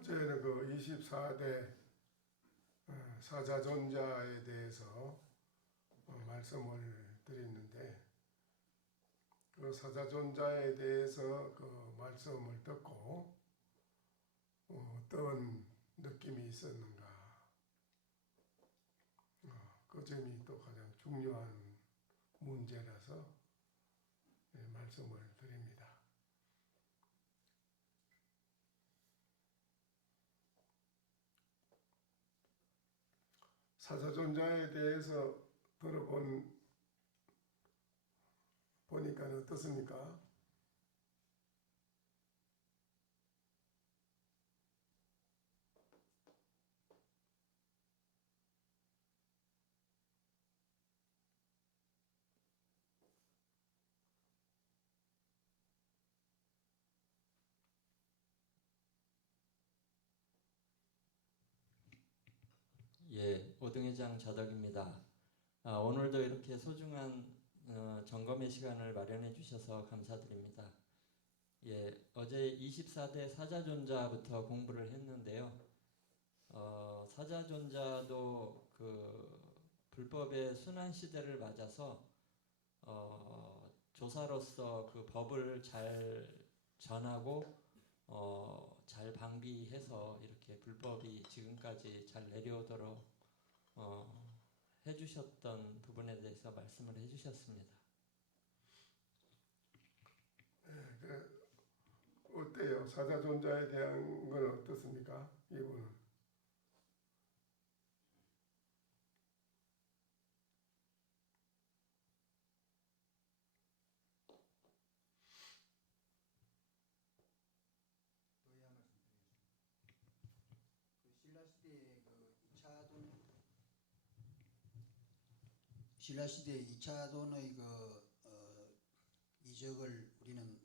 어제는 그 24대 사자존자에 대해서 말씀을 드렸는데, 그 사자존자에 대해서 그 말씀을 듣고 어떤 느낌이 있었는가, 그 점이 또 가장 중요한 문제라서 말씀을 드립니다. 사자존자에 대해서 보니까 어떻습니까? 예, 오등회장 자덕입니다. 오늘도 이렇게 소중한 점검의 시간을 마련해 주셔서 감사드립니다. 예, 어제 24대 사자존자부터 공부를 했는데요. 사자존자도 그 불법의 순환 시대를 맞아서 조사로서 그 법을 잘 전하고 잘 방비해서 이렇게 불법이 지금까지 잘 내려오도록 해주셨던 부분에 대해서 말씀을 해주셨습니다. 어때요? 사자존자에 대한 건 어떻습니까? 이분은? 신라 시대 2차돈의 이적을 우리는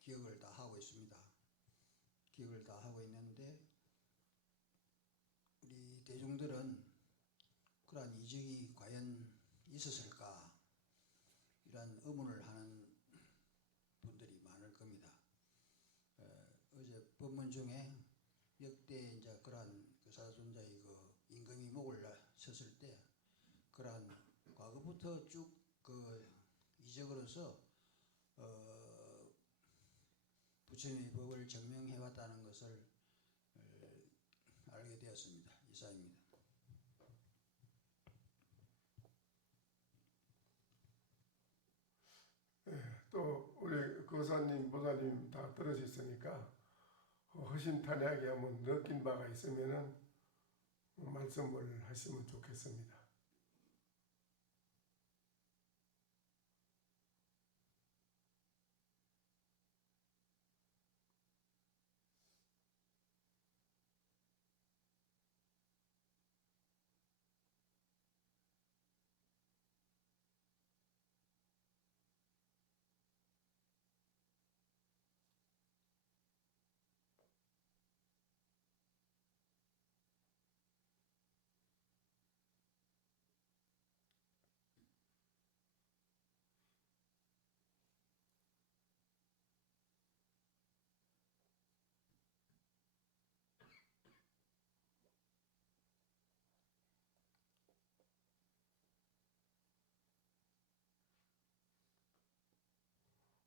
기억을 다 하고 있습니다. 기억을 다 하고 있는데 우리 대중들은 그러한 이적이 과연 있었을까 이런 의문을 하는 분들이 많을 겁니다. 어제 법문 중에 역대 이제 그러한 그 사자존자의 그 임금이 목을 쳤을 때 그러한 과거부터 쭉 그 이적으로서 부처님의 법을 증명해 왔다는 것을 알게 되었습니다. 이상입니다. 또 우리 거사님, 보사님 다 들으셨으니까 허심탄회하게 한번 느낀 바가 있으면은 말씀을 하시면 좋겠습니다.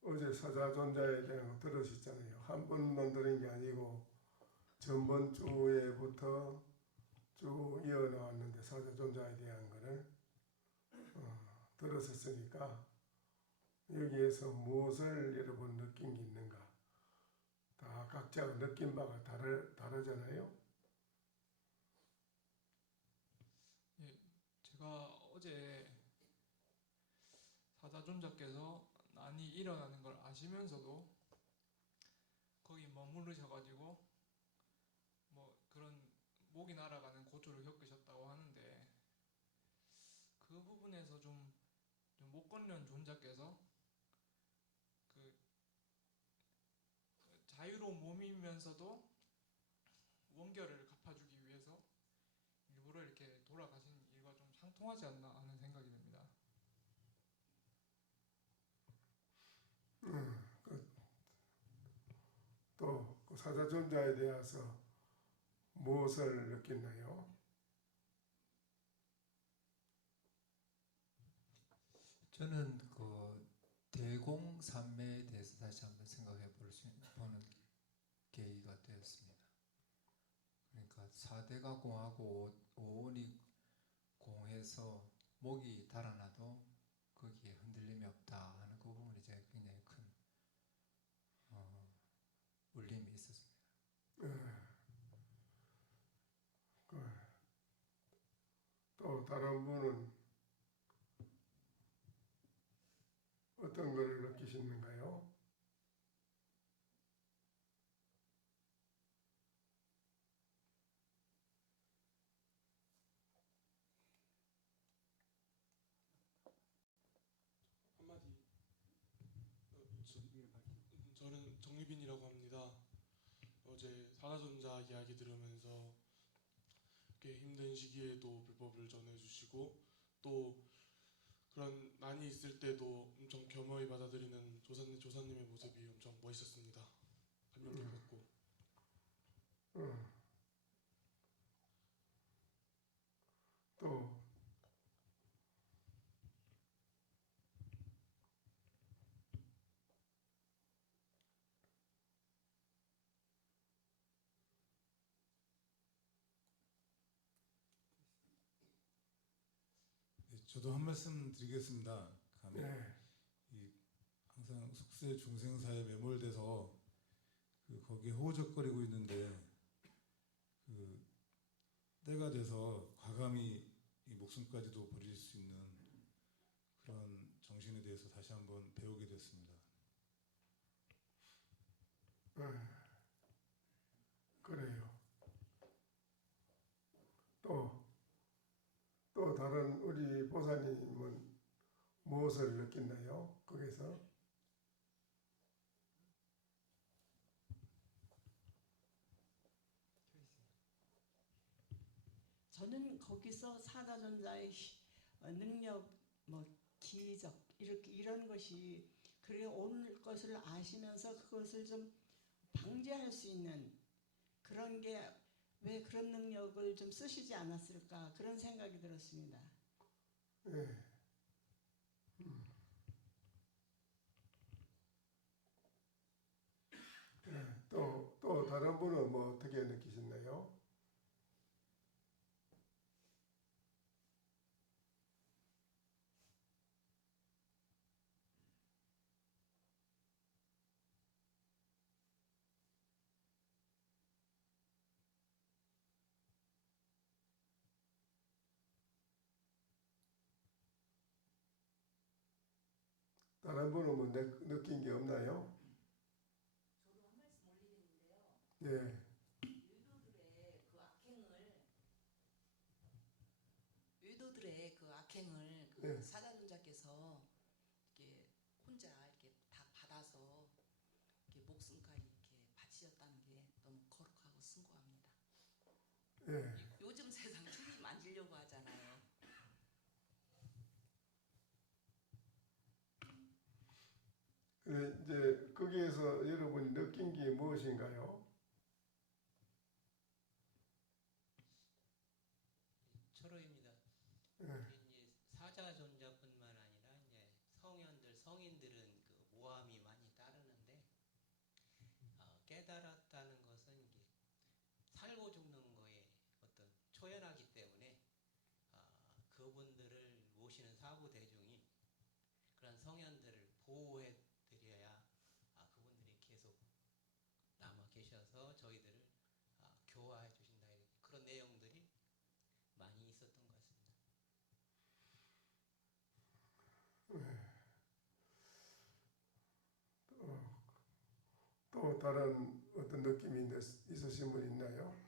어제 사자존자에 대한 거 들으셨잖아요. 한 번만 들은 게 아니고 전번 주에부터 쭉 이어나왔는데 사자존자에 대한 거를 들었었으니까 여기에서 무엇을 여러분 느낀 게 있는가, 다 각자가 느낀 바가 다르잖아요. 예, 제가 어제 사자존자께서 난이 일어나는 걸 아시면서도 거기 머무르셔가지고 뭐 그런 목이 날아가는 고초를 겪으셨다고 하는데 그 부분에서 좀 못 건넌 존자께서 그 자유로운 몸이면서도 원결을 갚아주기 위해서 일부러 이렇게 돌아가신 일과 좀 상통하지 않나 하는 생각이 듭니다. 또 그 사자존자에 대해서 무엇을 느꼈나요? 저는 그 대공산매에 대해서 다시 한번 생각해 보는 계기가 되었습니다. 그러니까 4대가 공하고 오온이 공해서 목이 달아나도 거기에 흔들림이 없다 하는 그 부분이 제가 굉장히 큰 울림이 있었습니다. 또 다른 분은 어떤 것을 느끼시는가요? 한마디. 저는 정유빈이라고 합니다. 어제 사자전자 이야기 들으면서 꽤 힘든 시기에도 불법을 전해주시고 또 그런 난이 있을 때도 엄청 겸허히 받아들이는 조사님의 모습이 엄청 멋있었습니다. 감명 깊었고. 또 네, 저도 한 말씀 드리겠습니다. 네. 이 항상 속세 중생사에 매몰돼서 거기에 호적거리고 있는데 그 때가 돼서 과감히 이 목숨까지도 버릴 수 있는 그런 정신에 대해서 다시 한번 배우게 됐습니다. 그래요. 또 다른 우리 보사님은 무엇을 느꼈나요? 거기서? 저는 거기서 사자전자의 능력, 뭐 기적 이런 것이 그래 올 것을 아시면서 그것을 좀 방지할 수 있는 그런 게 왜 그런 능력을 좀 쓰시지 않았을까 그런 생각이 들었습니다. 네. 또 다른 분은 뭐 어떻게 느끼셨나요? 다른 분은 뭐 느낀 게 없나요? 저도 한 말씀 올리겠는데요. 네. 유도들의 그 악행을 그 네. 사자존자께서 이렇게 혼자 이렇게 다 받아서 이렇게 목숨까지 이렇게 바치셨다는 게 너무 거룩하고 숭고합니다. 네. 요즘 세상 TV 만지려고 하잖아요. 이제 거기에서 여러분이 느낀 게 무엇인가요? 철호입니다. 네. 이제 사자존자뿐만 아니라 이제 성인들은 그 모함이 많이 따르는데 깨달았다는 것은 이게 살고 죽는 거에 어떤 초연하기 때문에 그분들을 모시는 사부 대중이 그런 성현들을 보호해 드려야 그분들이 계속 남아 계셔서 저희들을 교화해 주신다 그런 내용들이 많이 있었던 것 같습니다. 또 다른 어떤 느낌이 있으신 분 있나요?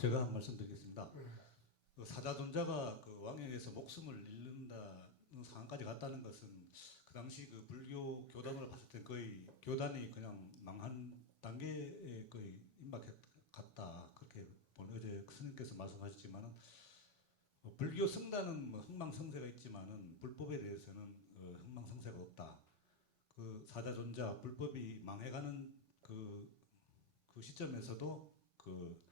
제가 한 말씀 드리겠습니다. 그 사자존자가 그 왕행에서 목숨을 잃는다는 상황까지 갔다는 것은 그 당시 그 불교 교단으로 봤을 때 거의 교단이 그냥 망한 단계에 거의 임박했다 그렇게 어제 스님께서 말씀하셨지만은 불교 성단은 뭐 흥망성쇠가 있지만은 불법에 대해서는 흥망성쇠가 없다. 그 사자존자 불법이 망해가는 그 시점에서도 그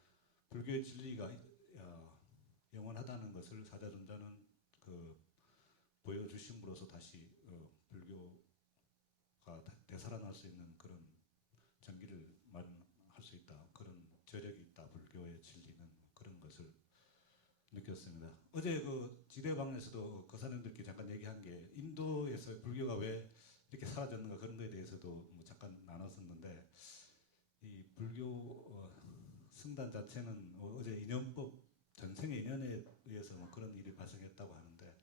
불교의 진리가 영원하다는 것을 사자존자는 그 보여주심으로써 다시 불교가 되살아날 수 있는 그런 전기를 마련할 수 있다. 그런 저력이 있다. 불교의 진리는 그런 것을 느꼈습니다. 어제 그 지대방에서도 거사님들끼리 잠깐 얘기한 게 인도에서 불교가 왜 이렇게 사라졌는가 그런 거에 대해서도 뭐 잠깐 나눴었는데 이 불교 승단 자체는 어제 인연법 전생의 인연에 의해서 뭐 그런 일이 발생했다고 하는데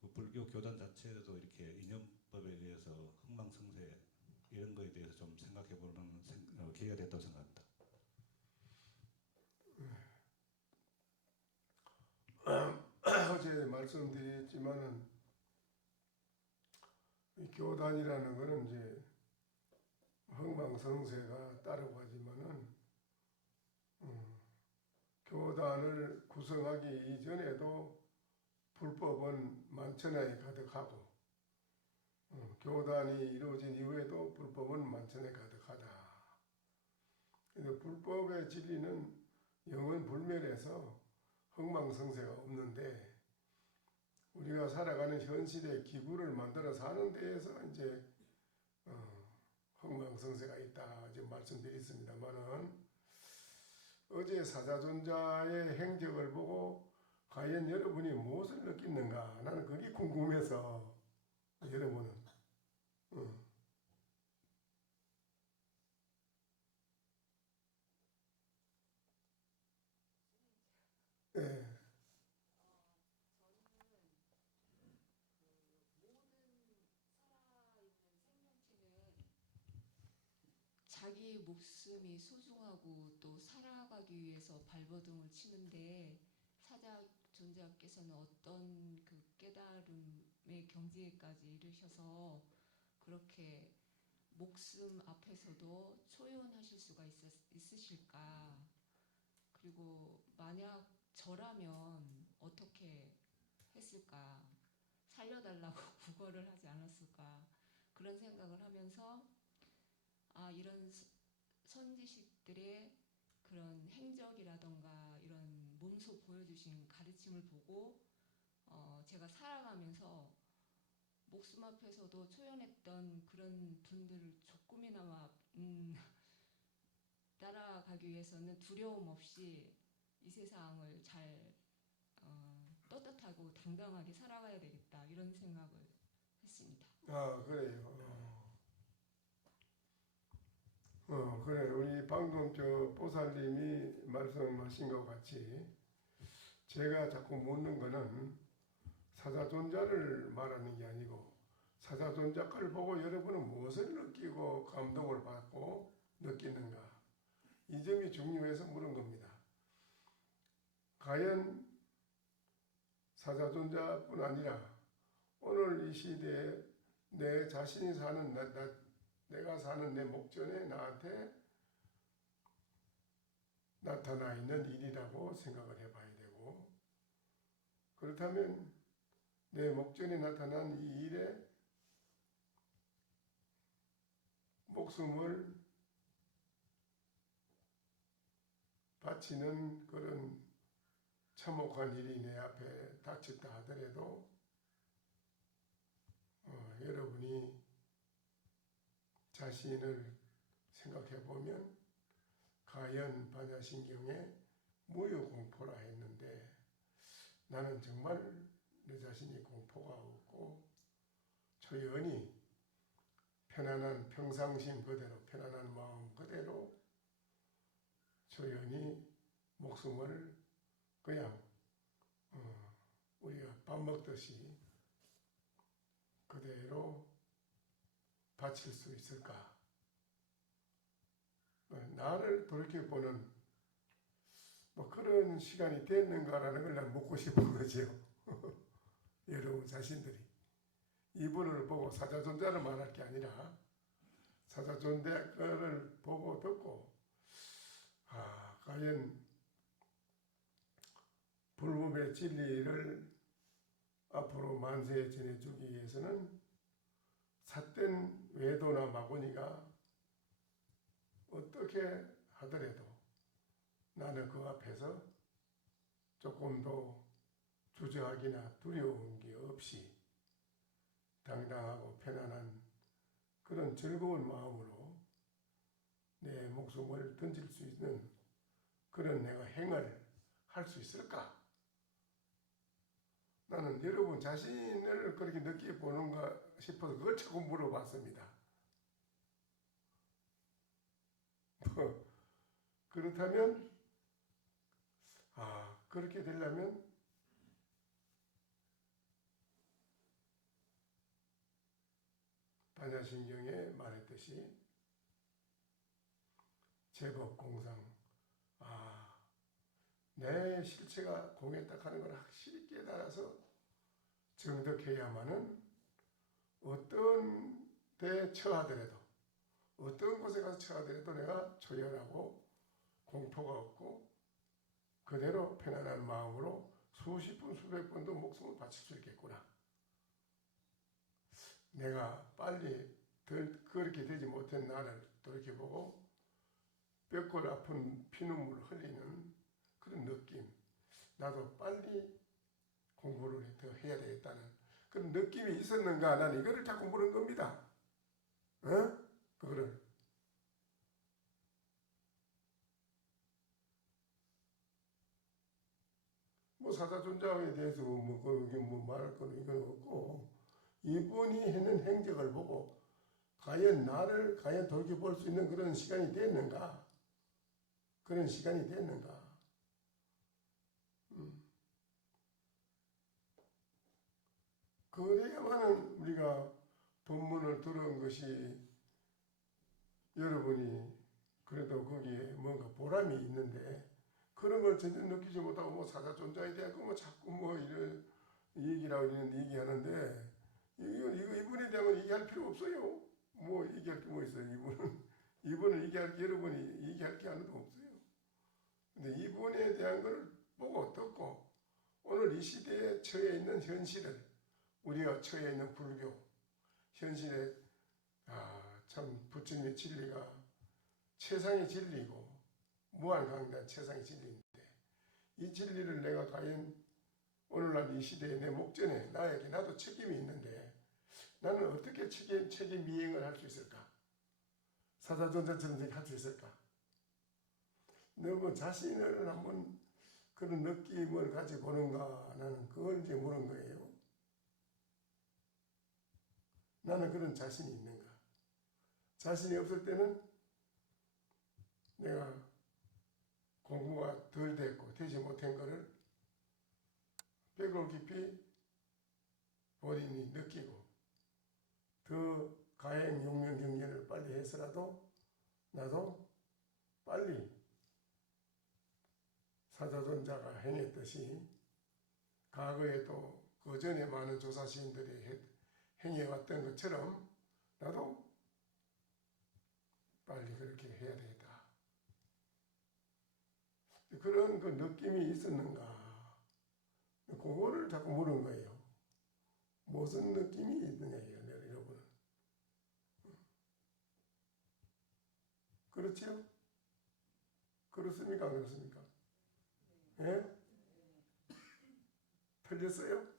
그 불교 교단 자체도 이렇게 인연법에 의해서 흥망성쇠 이런 거에 대해서 좀 생각해보는 기회가 됐다고 생각합니다. 어제 말씀드렸지만은 이 교단이라는 거는 이제 흥망성쇠가 따르고 하지만은 교단을 구성하기 이전에도 불법은 만천하에 가득하고 교단이 이루어진 이후에도 불법은 만천에 가득하다. 근데 불법의 진리는 영원 불멸해서 흥망성쇠가 없는데 우리가 살아가는 현실의 기구를 만들어 사는 데에서 이제 흥망성쇠가 있다 지금 말씀드렸습니다만은 어제 사자존자의 행적을 보고 과연 여러분이 무엇을 느끼는가 나는 그게 궁금해서 여러분은 네. 자기 목숨이 소중하고 또 살아가기 위해서 발버둥을 치는데 사자존자께서는 어떤 그 깨달음의 경지에까지 이르셔서 그렇게 목숨 앞에서도 초연하실 수가 있으실까? 그리고 만약 저라면 어떻게 했을까? 살려달라고 구걸을 하지 않았을까? 그런 생각을 하면서 이런 선지식들의 그런 행적이라던가 이런 몸소 보여주신 가르침을 보고 제가 살아가면서 목숨 앞에서도 초연했던 그런 분들을 조금이나마 따라가기 위해서는 두려움 없이 이 세상을 잘 떳떳하고 당당하게 살아가야 되겠다 이런 생각을 했습니다. 그래요. 그래 우리 방금 저 보살님이 말씀하신 것 같이 제가 자꾸 묻는 거는 사자존자를 말하는 게 아니고 사자존자 걸 보고 여러분은 무엇을 느끼고 감동을 받고 느끼는가 이 점이 중요해서 물은 겁니다. 과연 사자존자뿐 아니라 오늘 이 시대에 내 자신이 사는 내가 사는 내 목전에 나한테 나타나 있는 일이라고 생각을 해봐야 되고 그렇다면 내 목전에 나타난 이 일에 목숨을 바치는 그런 참혹한 일이 내 앞에 닥쳤다 하더라도 여러분이 자신을 생각해 보면 가연 반야신경에 무효공포라 했는데 나는 정말 내 자신이 공포가 없고 조연히 편안한 평상심 그대로 편안한 마음 그대로 조연히 목숨을 그냥 우리가 밥 먹듯이 그대로 바칠 수 있을까? 나를 돌이켜보는 뭐 그런 시간이 됐는가라는 걸 난 묻고 싶은 거죠. 여러분 자신들이 이분을 보고 사자존자를 말할 게 아니라 사자존자를 보고 듣고 과연 불법의 진리를 앞으로 만세에 전해주기 위해서는 삿된 외도나 마구니가 어떻게 하더라도 나는 그 앞에서 조금도 주저하기나 두려운 게 없이 당당하고 편안한 그런 즐거운 마음으로 내 목숨을 던질 수 있는 그런 내가 행을 할 수 있을까? 나는 여러분 자신을 그렇게 느껴보는가 싶어서 그걸 자꾸 물어봤습니다. 그렇다면 그렇게 되려면 반야신경에 말했듯이 제법 공상 내 실체가 공했다 하는 걸 확실히 깨달아서 정덕해야만은 어떤 데 처하더라도 어떤 곳에 가서 처하더라도 내가 초열하고 공포가 없고 그대로 편안한 마음으로 수십 번 수백 번도 목숨을 바칠 수 있겠구나. 내가 빨리 그렇게 되지 못한 나를 돌이켜보고 뼈골 아픈 피눈물을 흘리는 그런 느낌, 나도 빨리 공부를 더 해야 되겠다는 그런 느낌이 있었는가? 난 이거를 자꾸 물은 겁니다. 그거를. 뭐 사자존자에 대해서 뭐 말할 거는 이건 없고, 이분이 했는 행적을 보고 과연 나를 돌이켜볼 수 있는 그런 시간이 됐는가? 그런 시간이 됐는가? 그래야만은 우리가 본문을 들은 것이 여러분이 그래도 거기에 뭔가 보람이 있는데 그런 걸 전혀 느끼지 못하고 뭐 사자존자에 대한 거 뭐 자꾸 뭐 이런 얘기라고 이런 얘기하는데 이분에 대한 건 얘기할 필요 없어요. 뭐 얘기할 게 뭐 있어요. 이분은 얘기할 게 여러분이 얘기할 게 하나도 없어요. 근데 이분에 대한 걸 보고 듣고 오늘 이 시대에 처해 있는 현실을 우리가 처해 있는 불교 현실에 참 부처님의 진리가 최상의 진리고 무한강대한 최상의 진리인데 이 진리를 내가 과연 오늘날 이 시대에 내 목전에 나에게 나도 책임이 있는데 나는 어떻게 책임 이행을 할 수 있을까? 사자존자처럼 할 수 있을까? 너무 자신을 한번 그런 느낌을 가지고 보는가? 나는 그걸 이제 물은 거예요. 나는 그런 자신이 있는가? 자신이 없을 때는 내가 공부가 덜 됐고 되지 못한 거를 뼈골 깊이 본인이 느끼고 더 가행 용명 경련을 빨리 해서라도 나도 빨리 사자존자가 행했듯이 과거에도 그 전에 많은 조사시인들이 행해왔던 것처럼 나도 빨리 그렇게 해야 되겠다. 그런 그 느낌이 있었는가? 그거를 자꾸 물은 거예요. 무슨 느낌이 있느냐, 여러분. 그렇지요? 그렇습니까? 안 그렇습니까? 예? 틀렸어요?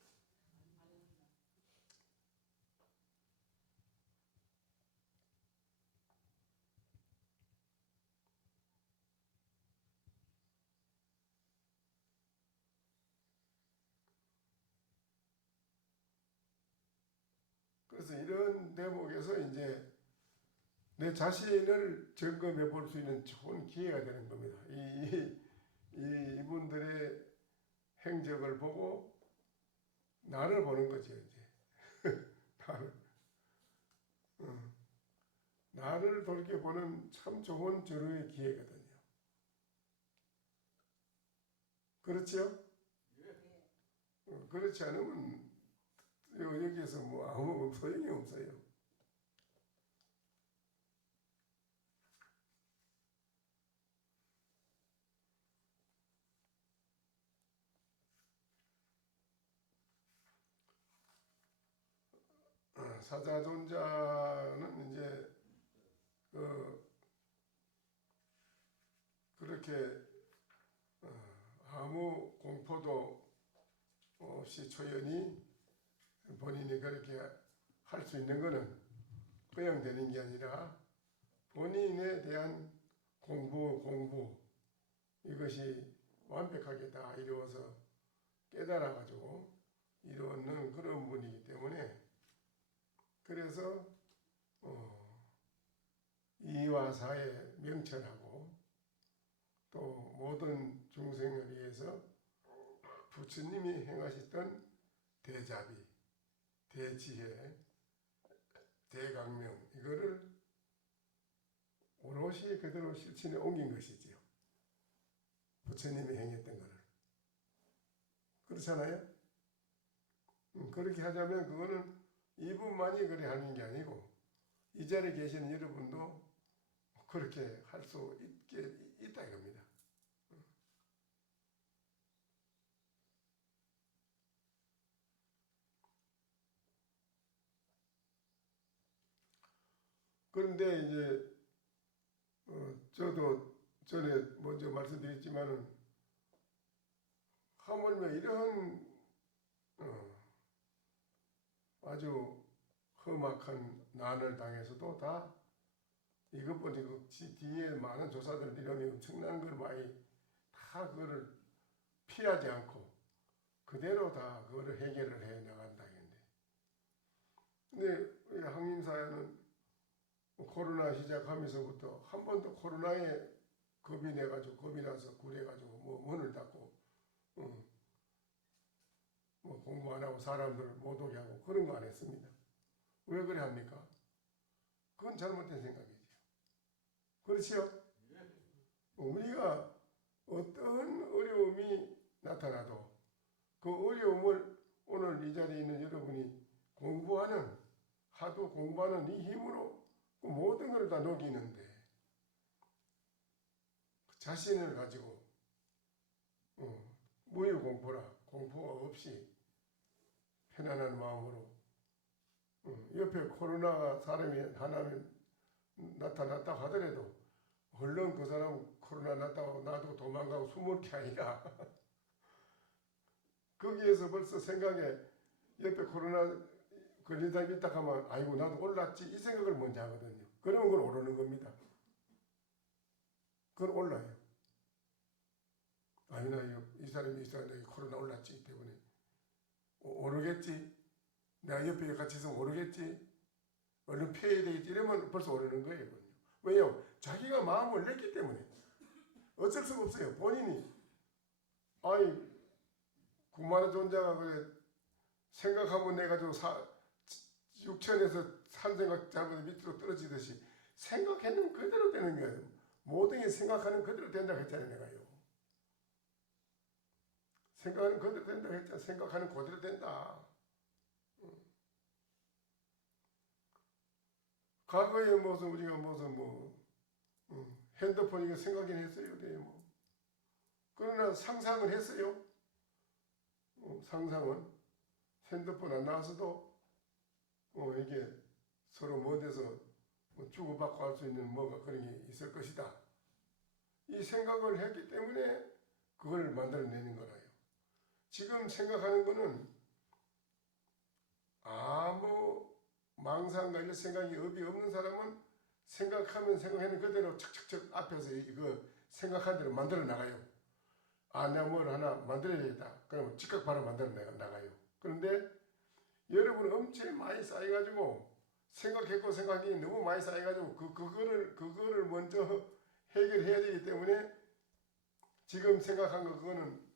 그래서 이런 대목에서 이제 내 자신을 점검해 볼 수 있는 좋은 기회가 되는 겁니다. 이분들의 행적을 보고 나를 보는 거죠, 이제. 나를 돌이켜보는 참 좋은 절호의 기회거든요. 그렇지요? 그렇지 않으면 여기에서 뭐 아무 소용이 없어요. 사자존자는 이제 그렇게 아무 공포도 없이 초연히 본인이 그렇게 할 수 있는 것은 허용되는 게 아니라 본인에 대한 공부 이것이 완벽하게 다 이루어서 깨달아가지고 이루는 그런 분이기 때문에 그래서 이와사에 명철하고 또 모든 중생을 위해서 부처님이 행하셨던 대자비, 대지혜, 대강명 이거를 오롯이 그대로 실천에 옮긴 것이지요. 부처님이 행했던 것을. 그렇잖아요? 그렇게 하자면 그거는 이분만이 그래 하는 게 아니고 이 자리에 계시는 여러분도 그렇게 할 수 있게 있다 이겁니다. 그런데 이제 저도 전에 먼저 말씀드렸지만은 하물며 이런 아주 험악한 난을 당해서도 다 이것보다 뒤에 많은 조사들 이름이 엄청난 걸 많이 다 그거를 피하지 않고 그대로 다 그거를 해결을 해 나간다 했는데 근데 우리 한림사회는 코로나 시작하면서부터 한 번도 코로나에 겁이 내가지고 겁이 나서 굴해가지고 뭐 문을 닫고 뭐 공부 안 하고 사람들 못 오게 하고 그런 거 안 했습니다. 왜 그래 합니까? 그건 잘못된 생각이죠. 그렇지요? 우리가 어떤 어려움이 나타나도 그 어려움을 오늘 이 자리에 있는 여러분이 하도 공부하는 이 힘으로 그 모든 걸 다 녹이는데 자신을 가지고 무유공포라 공포가 없이 편안한 마음으로 옆에 코로나가 사람이 하나면 나타났다고 하더라도 얼른 그 사람 코로나 났다고 나도 도망가고 숨을 게 아니라 거기에서 벌써 생각에 옆에 코로나 걸린 사람이 있다 하면 아이고 나도 올랐지 이 생각을 먼저 하거든요. 그러면 그건 오르는 겁니다. 그건 올라요. 아니 나이 사람이 코로나 올랐지 때문에 오르겠지. 내가 옆에 같이 있으면 오르겠지. 얼른 피해야 되겠지. 이러면 벌써 오르는 거예요. 왜요? 자기가 마음을 냈기 때문에 어쩔 수가 없어요. 본인이 구만한 존재가 그래 생각하면 내가지고 육천에서 산생각 잡아서 밑으로 떨어지듯이 생각했는 그대로 되는 거예요. 모든 게 생각하는 그대로 된다고 했잖아요. 내가요. 생각하는 그대로 된다고 했잖아요. 생각하는 그대로 된다. 과거에 무슨 우리가 핸드폰 이거 생각이나 했어요. 뭐. 그러나 상상을 했어요. 상상은 핸드폰 안 나와서도 이게 서로 먼 데서 주고받고 할 수 있는 뭐가 그런 게 있을 것이다. 이 생각을 했기 때문에 그걸 만들어내는 거라요. 지금 생각하는 거는 아무 망상과 이런 생각이 업이 없는 사람은 생각하면 생각하는 그대로 척척척 앞에서 이거 생각한 대로 만들어 나가요. 내가 뭘 하나 만들어야 되겠다. 그러면 즉각 바로 만들어 나가요. 그런데 여러분 엄청 많이 쌓여가지고 생각했고 생각이 너무 많이 쌓여가지고 그거를 먼저 해결해야 되기 때문에 지금 생각한 거 그거는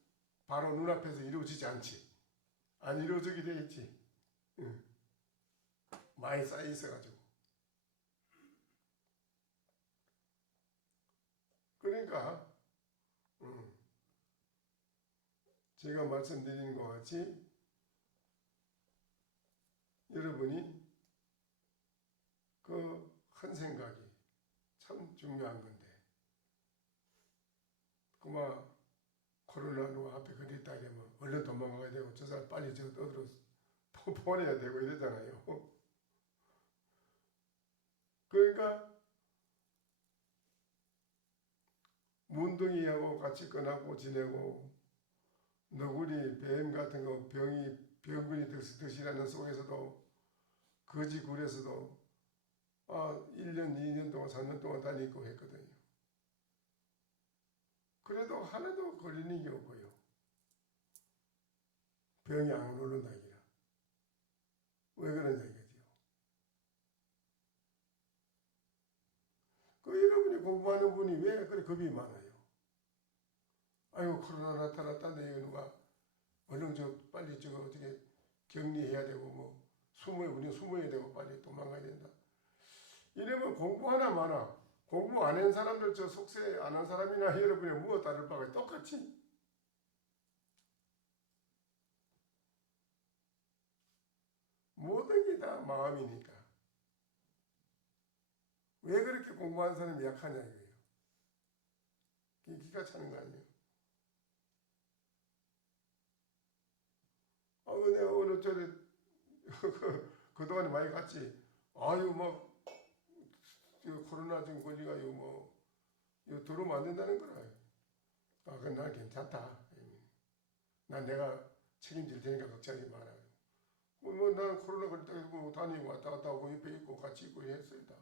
바로 눈앞에서 이루어지지 않지. 안 이루어지게 되겠지. 많이 쌓여 있어가지고. 그러니까 제가 말씀드리는 것 같이 여러분이 그 한 생각이 참 중요한 건데 그만 코로나 누가 앞에 그리 있다 하면 얼른 도망가야 되고 저 사람 빨리 저 어디로 보내야 되고 이러잖아요. 그러니까 문둥이하고 같이 꺼나고 지내고 너구리, 뱀 같은 거 병균이 드시라는 속에서도 거지 굴에서도 1년, 2년 동안, 3년 동안 다니고 했거든요. 그래도 하나도 걸리는 게 없고요. 병이 안 오른다 이기라. 왜 그러냐 이거지요. 여러분이 공부하는 분이 왜 그렇게 겁이 많아요? 아이고 코로나 나타났다는데 누가 얼른 빨리 어떻게 격리해야 되고 뭐 우리 숨어야 되고 빨리 도망가야 된다. 이러면 공부 하나 많아. 공부 안 한 사람들 저 속세 안 한 사람이나 여러분이 무엇 다를 바가 똑같이. 모든 게 다 마음이니까. 왜 그렇게 공부하는 사람이 약하냐 이거예요. 기가 차는 거 아니에요. 내가 오늘 저래 그동안에 많이 갔지. 아유 막 코로나 지금 걸리가요 뭐 이거 들어오면 안 된다는 거라. 그건 난 괜찮다. 난 내가 책임질 테니까 걱정하지 마라. 난 코로나 걸릴 때 다니고 왔다 갔다 하고 옆에 있고 같이 있고 했어요 다.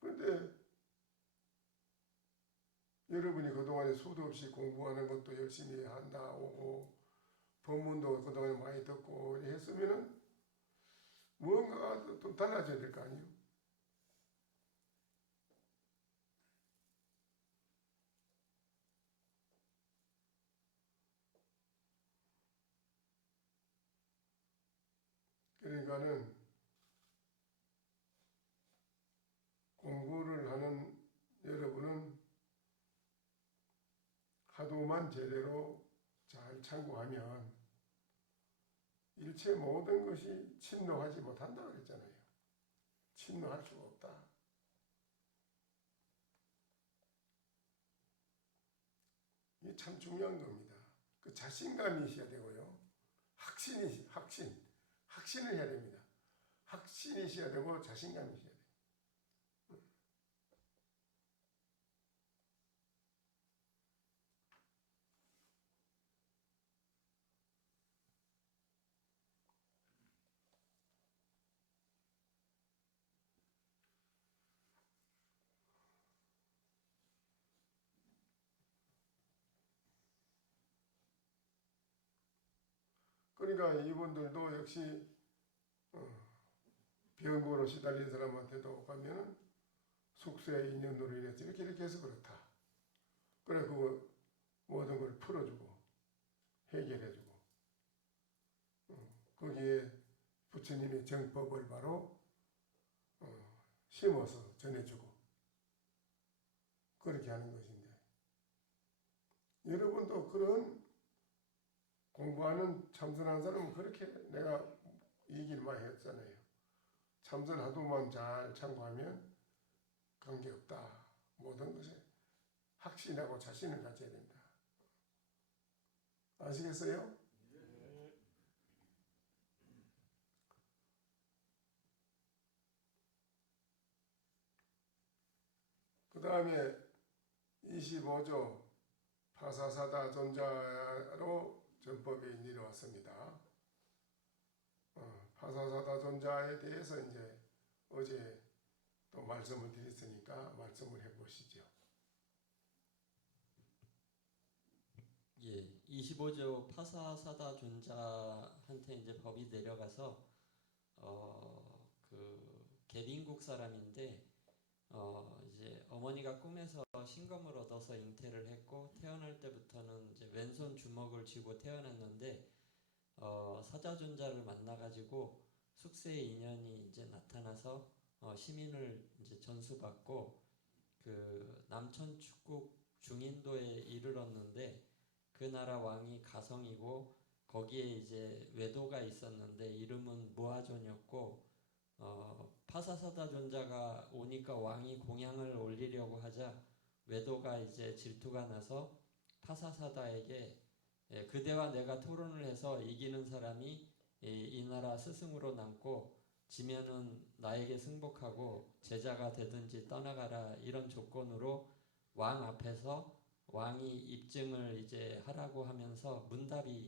그런데 여러분이 그동안에 수도 없이 공부하는 것도 열심히 한다 오고 법문도 그동안에 많이 듣고 했으면은 무언가가 좀 달라져야 될 거 아니에요. 그러니까는 공부를 하는 여러분은 하도만 제대로 잘 참고하면 일체 모든 것이 침노하지 못한다 그랬잖아요. 침노할 수가 없다. 이게 참 중요한 겁니다. 그 자신감이 있어야 되고요. 확신을 해야 됩니다. 확신이 있어야 되고 자신감이 있어야 돼요. 그러니까 이분들도 역시 병고로 시달린 사람한테도 가면은 숙소의 인연으로 인해서 이렇게 해서 그렇다. 그래 그 모든 걸 풀어주고 해결해주고 거기에 부처님의 정법을 바로 심어서 전해주고 그렇게 하는 것인데 여러분도 그런 공부하는 참선한 사람은 그렇게 내가 얘기를 많이 했잖아요. 참선하도만 잘 참고하면 관계없다. 모든 것에 확신하고 자신을 가져야 된다. 아시겠어요? 그 다음에 25조 파사사다 존자로 전법이 내려왔습니다. 파사사다 존자에 대해서 이제 어제 또 말씀을 드렸으니까 말씀을 해보시죠. 예, 25조 파사사다 존자한테 이제 법이 내려가서 그 계빈국 사람인데 이제 어머니가 꿈에서 신검을 얻어서 잉태를 했고 태어날 때부터는 이제 왼손 주먹을 쥐고 태어났는데 사자존자를 만나가지고 숙세의 인연이 이제 나타나서 시민을 이제 전수받고 그 남천 축국 중인도에 이르렀는데 그 나라 왕이 가성이고 거기에 이제 외도가 있었는데 이름은 무아존이었고 파사사다 존자가 오니까 왕이 공양을 올리려고 하자 외도가 이제 질투가 나서 파사사다에게 그대와 내가 토론을 해서 이기는 사람이 이 나라 스승으로 남고 지면은 나에게 승복하고 제자가 되든지 떠나가라 이런 조건으로 왕 앞에서 왕이 입증을 이제 하라고 하면서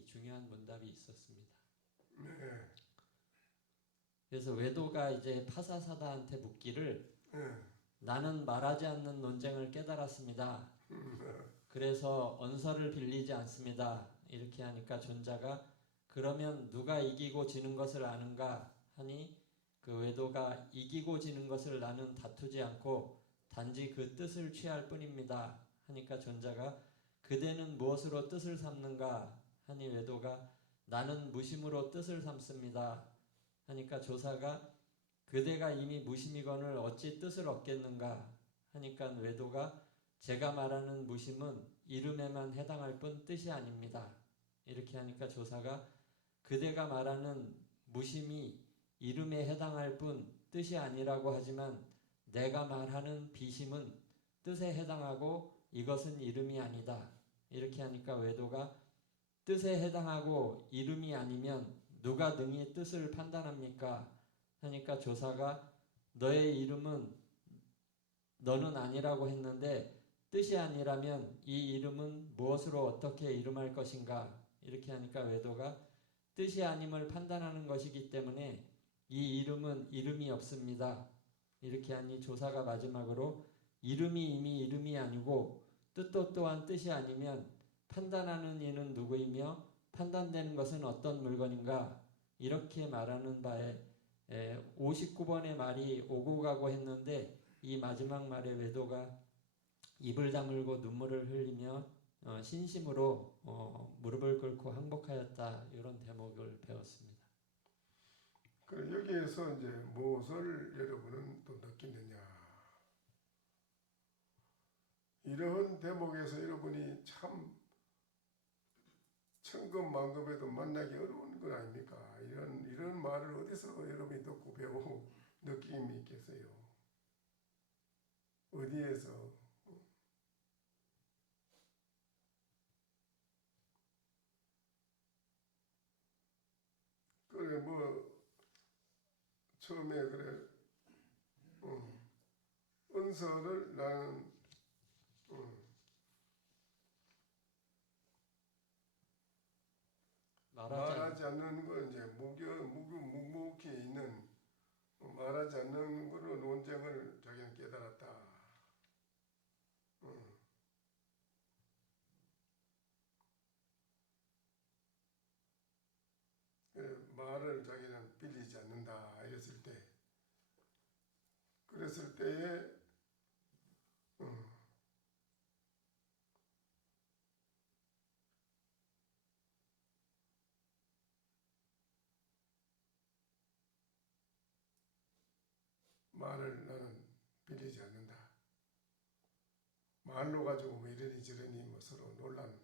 중요한 문답이 있었습니다. 네. 그래서 외도가 이제 파사사다한테 묻기를 네. 나는 말하지 않는 논쟁을 깨달았습니다. 그래서 언서를 빌리지 않습니다. 이렇게 하니까 존자가 그러면 누가 이기고 지는 것을 아는가 하니 그 외도가 이기고 지는 것을 나는 다투지 않고 단지 그 뜻을 취할 뿐입니다. 하니까 존자가 그대는 무엇으로 뜻을 삼는가 하니 외도가 나는 무심으로 뜻을 삼습니다. 하니까 조사가 그대가 이미 무심이건을 어찌 뜻을 얻겠는가 하니까 외도가 제가 말하는 무심은 이름에만 해당할 뿐 뜻이 아닙니다. 이렇게 하니까 조사가 그대가 말하는 무심이 이름에 해당할 뿐 뜻이 아니라고 하지만 내가 말하는 비심은 뜻에 해당하고 이것은 이름이 아니다. 이렇게 하니까 외도가 뜻에 해당하고 이름이 아니면 누가 능히 뜻을 판단합니까? 하니까 조사가 너의 이름은 너는 아니라고 했는데 뜻이 아니라면 이 이름은 무엇으로 어떻게 이름할 것인가? 이렇게 하니까 외도가 뜻이 아님을 판단하는 것이기 때문에 이 이름은 이름이 없습니다. 이렇게 하니 조사가 마지막으로 이름이 이미 이름이 아니고 뜻도 또한 뜻이 아니면 판단하는 이는 누구이며 판단되는 것은 어떤 물건인가? 이렇게 말하는 바에 59번의 말이 오고 가고 했는데 이 마지막 말에 외도가 입을 다물고 눈물을 흘리며 신심으로 무릎을 꿇고 항복하였다. 이런 대목을 배웠습니다. 여기에서 이제 무엇을 여러분은 또 느끼느냐. 이런 대목에서 여러분이 참 천급만급에도 만나기 어려운 건 아닙니까? 이런 말을 어디서 여러분이 듣고 배우고 느낌이 있겠어요? 어디에서? 그래 처음에 그래 은서를 나는 말하지 않는 거 이제 묵묵히 있는 말하지 않는 거로 논쟁을 자기는 깨달았다. 말을 자기는 빌리지 않는다 이랬을 때 그랬을 때에 말을 나는 빌리지 않는다. 말로 가지고 뭐 이러니 저러니 뭐 서로 논란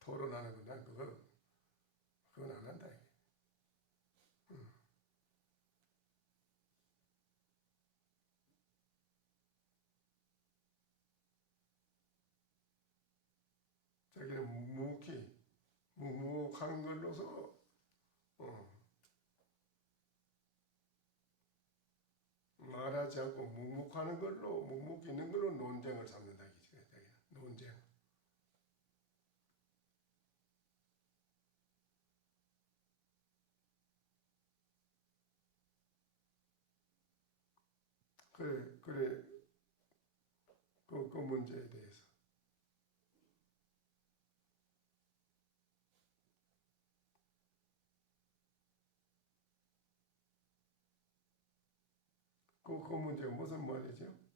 토론하는 건 난 그건 안 한다. 자기는 묵묵하는 걸로서 말하지 않고 묵묵히 있는 걸로 논쟁을 삼는다. 논쟁. 그래 그 문제에 대해서. 그 문제가 무슨 말이죠?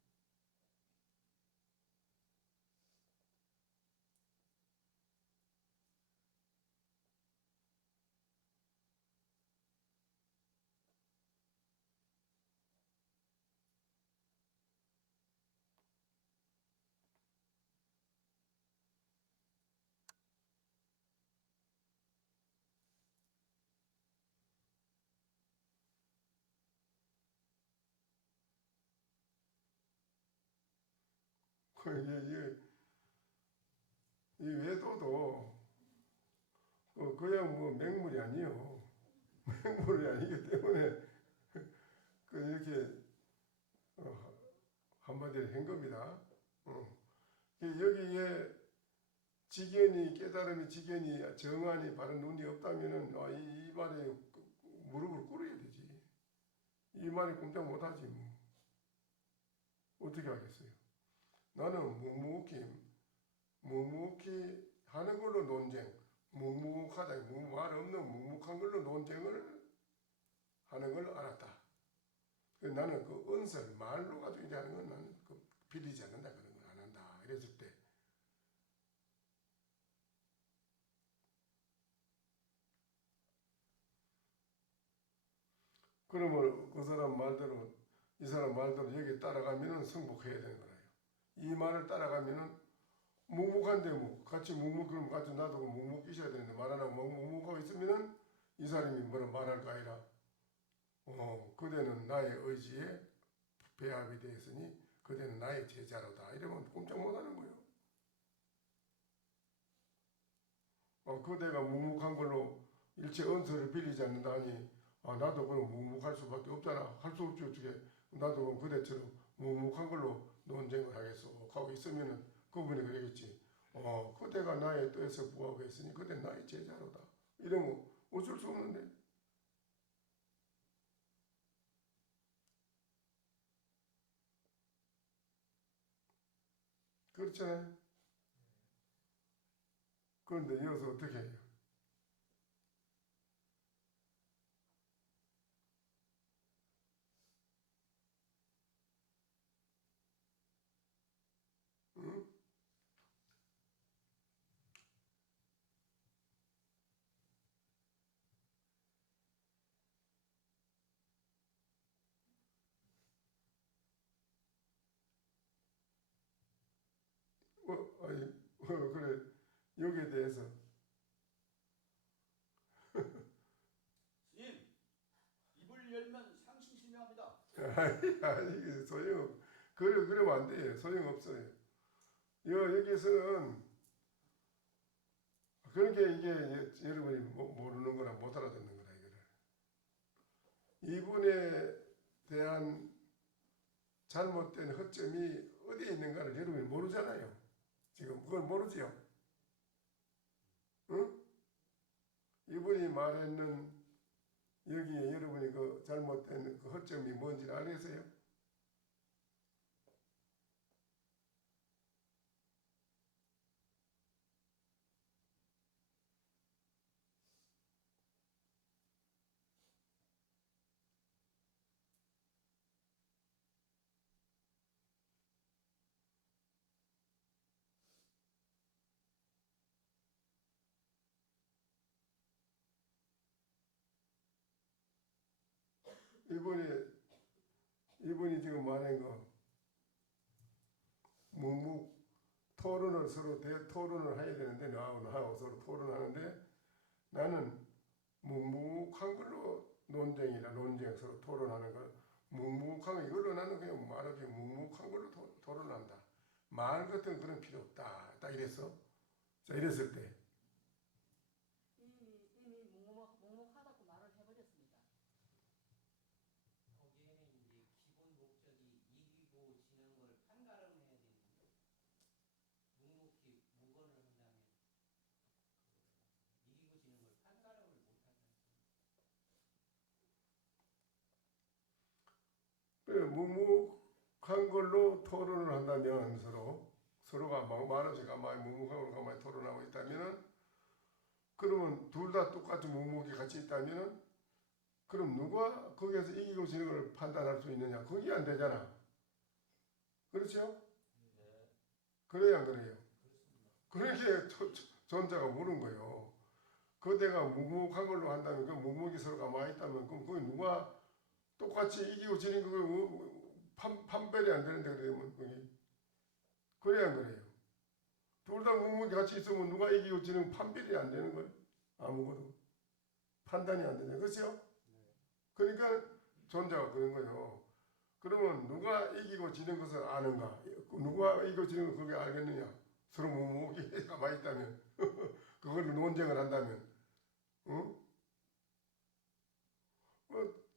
이 외도도 그냥 뭐 맹물이 아니요. 맹물이 아니기 때문에 이렇게 한마디로 한 겁니다. 여기에 지견이 깨달음이 지견이 정안이 바른 눈이 없다면은 이 말에 무릎을 꿇어야 되지. 이 말에 꼼짝 못하지 뭐. 어떻게 하겠어요? 나는 묵묵히 하는 걸로 논쟁, 묵묵하다, 말 없는 묵묵한 걸로 논쟁을 하는 걸 알았다. 나는 그 언설, 말로 가지고 이제 하는 건 나는 빌리지 않는다, 그런 걸 안 한다. 이랬을 때. 그러면 그 사람 말대로, 이 사람 말대로 여기 따라가면은 승복해야 되는 거예요. 이 말을 따라가면은 묵묵한데 뭐 같이 그럼 같이 놔두고 묵묵 있어야 되는데 말 안 하고 묵묵하고 있으면은 이 사람이 뭐라 말할 거 아니라 그대는 나의 의지에 배합이 되었으니 그대는 나의 제자로다. 이러면 꼼짝 못하는 거예요. 그대가 묵묵한 걸로 일체 언서를 빌리지 않는다니 나도 그럼 묵묵할 수밖에 없잖아. 할 수 없지 어떻게. 나도 그럼 그대처럼 묵묵한 걸로 논쟁을 하겠어. 하고 있으면은 그분이 그러겠지. 그대가 나의 뜻에 부하고 있으니 그대는 나의 제자로다. 이러면 어쩔 수 없는데. 그렇잖아요. 그런데 이어서 어떻게 해요? 응? 그래. 여기에 대해서. 스님, 입을 열면 상심심해합니다. 아니, 소용, 그러면 안 돼. 소용없어요. 여기에서는, 그러니까 이게 여러분이 모르는 거나 못 알아듣는 거라, 이거를. 이분에 대한 잘못된 허점이 어디에 있는가를 여러분이 모르잖아요. 지금 그걸 모르지요. 응? 이분이 말했는 여기에 여러분이 그 잘못된 그 허점이 뭔지 알겠어요? 이분이 지금 말한 거 묵묵 토론을 서로 대토론을 해야 되는데 나하고 서로 토론하는데 나는 묵묵한 걸로 논쟁 서로 토론하는 거 묵묵한 거 이걸로 나는 그냥 말하지 묵묵한 걸로 토론한다. 말 같은 그런 필요 없다. 딱 이랬어. 자 이랬을 때 이미 묵묵하다고 말을 해버렸습니다. 거기에는 이제 기본 목적이 이기고 지는 걸 판가름해야 되는데 묵묵히 무건을 한다면 이기고 지는 걸 판가름을 못한다. 그래, 묵묵한 걸로 토론을 한다면 서로가 말없이 가만히 묵묵하고 가만히 토론하고 있다면은 그러면 둘 다 똑같이 묵묵히 같이 있다면은 그럼 누가 거기에서 이기고 지는 걸 판단할 수 있느냐? 그게 안 되잖아. 그렇죠? 그래야 안 그래요? 그렇게 전자가 물은 거예요. 그대가 묵묵한 걸로 한다면 그 묵묵히 서로 가만히 있다면 그럼 그게 누가 똑같이 이기고 지는 거 판별이 안 되는데 그러면 그게 그래야 안 그래요? 둘 다 묵묵히 같이 있으면 누가 이기고 지는 판별이 안 되는 거예요. 아무것도 판단이 안 되죠. 그렇죠? 그러니까 전자가 그런 거예요. 그러면 누가 이기고 지는 것을 아는가? 누가 이기고 지는 걸 그게 알겠느냐? 서로 묵묵히 가만히 있다면 그걸 논쟁을 한다면 어?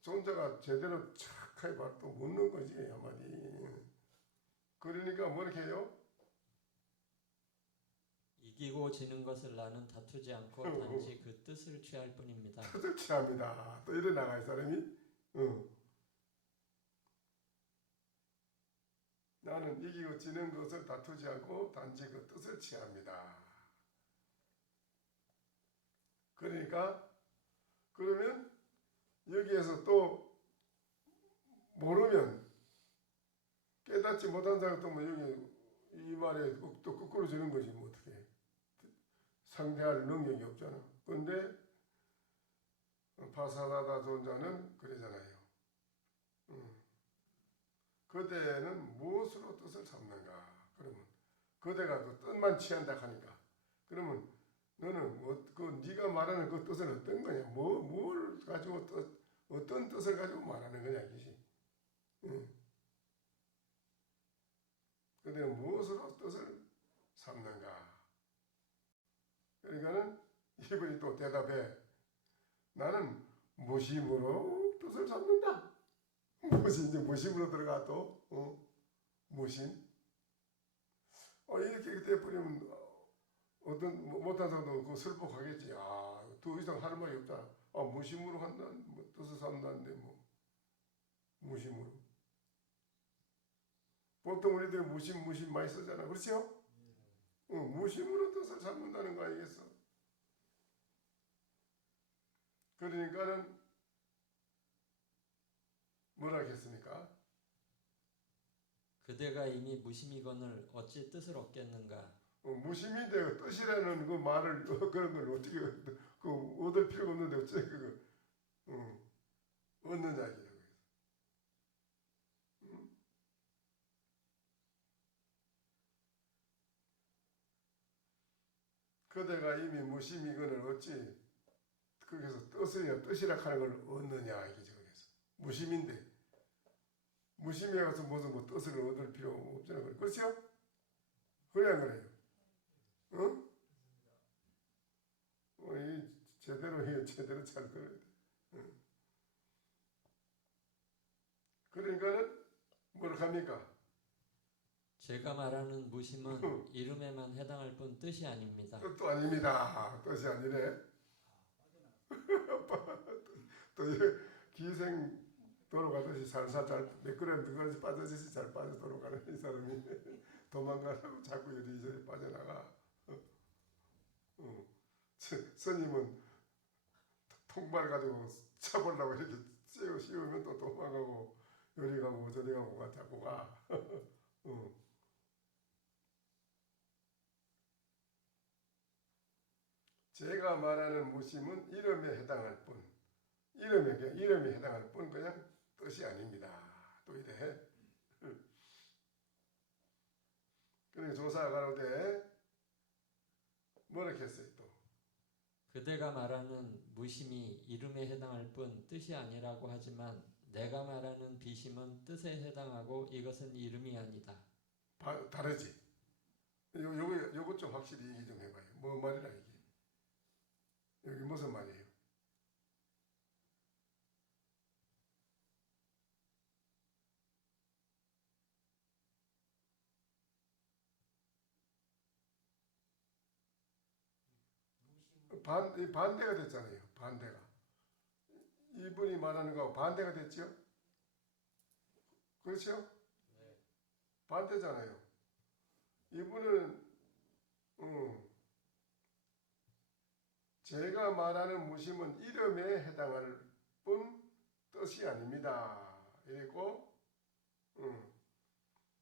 존재가 제대로 착하게 말도 묻는 거지 한마디. 그러니까 뭐 이렇게 해요? 이기고 지는 것을 나는 다투지 않고 단지 그 뜻을 취할 뿐입니다. 뜻을 취합니다. 또 이래 나갈 사람이 나는 이기고 지는 것을 다투지 않고 단지 그 뜻을 취합니다. 그러니까 그러면 여기에서 또 모르면 깨닫지 못한 사람 또 뭐 여기 이 말에 또 거꾸로 주는 거지 뭐 어떻게 상대할 능력이 없잖아. 근데 파사다다 존자는 그러잖아요. 그대는 무엇으로 뜻을 삼는가? 그러면 그대가 그 뜻만 취한다 하니까 그러면 너는 네가 말하는 그 뜻은 어떤 거냐? 뭘 가지고 어떤 뜻을 가지고 말하는 거냐 이것이. 그대는 무엇으로 뜻을 삼는가? 그러니까는 이분이 또 대답해. 나는 무심으로 뜻을 삼는다. 이제 무심으로 들어가 또 무심. 이렇게 돼버리면 어떤 못한 사람도 그 슬퍼하겠지. 더 이상 할 말이 없다. 무심으로 한다. 뭐 뜻을 삼는다는데 뭐 무심으로. 보통 우리들이 무심 많이 쓰잖아. 그렇죠? 무심으로 뜻을 삼는다는 거 아니겠어? 그러니까는 뭐라 하겠습니까? 그대가 이미 무심이거늘 어찌 뜻을 얻겠는가? 무심인데 뜻이라는 그 말을 그런 걸 어떻게 얻을 필요가 없는데 어째 그거 얻느냐 이라고 해서. 그대가 이미 무심이거늘 어찌 거기서 뜻이라 하는 걸 얻느냐 이게 저기서 무심인데 무심해 가서 무슨 뭐 뜻을 얻을 필요 없잖아. 그렇죠? 그래야 그래요. 제대로 잘 들어야 돼. 그러니까는 뭘 합니까? 제가 말하는 무심은 이름에만 해당할 뿐 뜻이 아닙니다. 뜻도 아닙니다. 뜻이 아니래. 또 기생 돌아가듯이 살살 잘 미끄러지 빠져듯이 잘 빠져 돌아가는 이 사람이 도망가려고 자꾸 이리저리 빠져나가. 스님은 통발 가지고 쳐보려고 이렇게 씌우면 또 도망가고 요리 가고 저리 가고 자꾸 가. 제가 말하는 무심은 이름에 해당할 뿐, 이름에 해당할 뿐 그냥 뜻이 아닙니다. 또 이래. 그러니까 조사가 가로되 뭐라 했어요 또? 그대가 말하는 무심이 이름에 해당할 뿐 뜻이 아니라고 하지만 내가 말하는 비심은 뜻에 해당하고 이것은 이름이 아니다. 다르지? 요거 좀 확실히 얘기 좀 해봐요. 뭐 말이라 이게? 여기 무슨 말이에요? 반대가 됐잖아요. 반대가. 이분이 말하는 거하고 반대가 됐죠? 그렇죠? 네. 반대잖아요. 이분은 제가 말하는 무심은 이름에 해당할 뿐 뜻이 아닙니다. 이랬고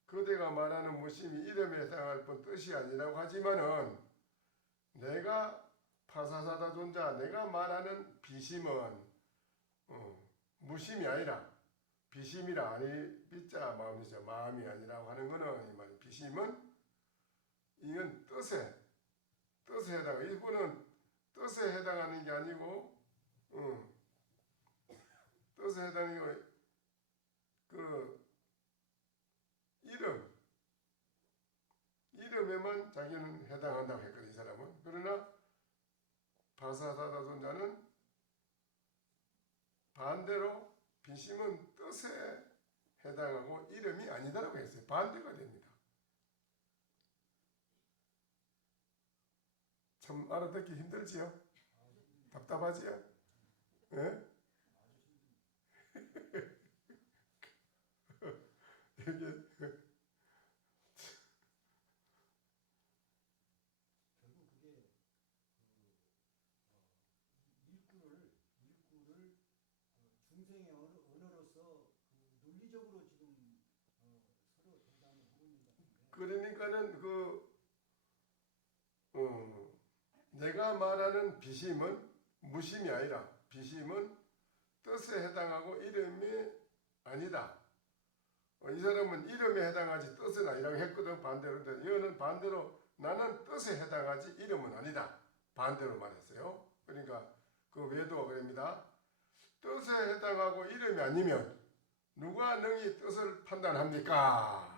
그대가 말하는 무심이 이름에 해당할 뿐 뜻이 아니라고 하지만은 내가 파사사다 존자 내가 말하는 비심은 무심이 아니라 비심이라 아니 비자 마음이죠. 마음이 아니라고 하는 거는 이 말이 비심은 이건 뜻에 해당해. 이분은 뜻에 해당하는 게 아니고 뜻에 해당하는 게 그 이름에만 자기는 해당한다고 했거든 이 사람은. 그러나 파사사다존자는 반대로 비심은 뜻에 해당하고 이름이 아니다라고 했어요. 반대가 됩니다. 참 알아듣기 힘들지요? 답답하지요? 예? 이게 결국 그게 일구를 중생의 언어로서 논리적으로 지금 서로 대담을 하고 있는 것 같은데. 그러니까는 내가 말하는 비심은 무심이 아니라 비심은 뜻에 해당하고 이름이 아니다. 이 사람은 이름에 해당하지 뜻은 아니라고 했거든. 반대로. 이거는 반대로 나는 뜻에 해당하지 이름은 아니다. 반대로 말했어요. 그러니까 그 외도가 그럽니다. 뜻에 해당하고 이름이 아니면 누가 능히 뜻을 판단합니까?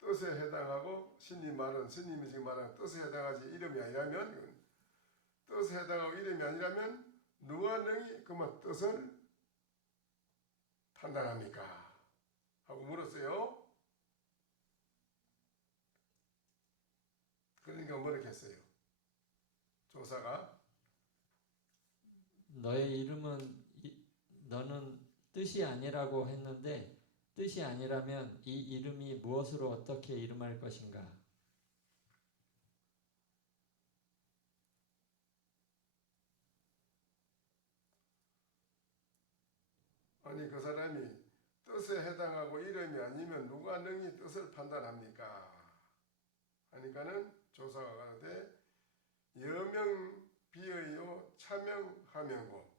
뜻에 해당하고 스님이 지금 말하는 뜻에 해당하지 이름이 아니라면 뜻에 해당하고 이름이 아니라면 누가 능히 그만 뜻을 판단합니까? 하고 물었어요. 그러니까 뭐라고 했어요? 조사가 너의 이름은 너는 뜻이 아니라고 했는데 뜻이 아니라면 이 이름이 무엇으로 어떻게 이름할 것인가? 아니 그 사람이 뜻에 해당하고 이름이 아니면 누가 능히 뜻을 판단합니까? 하니까는 조사가 가로되 여명 비의요 차명하명고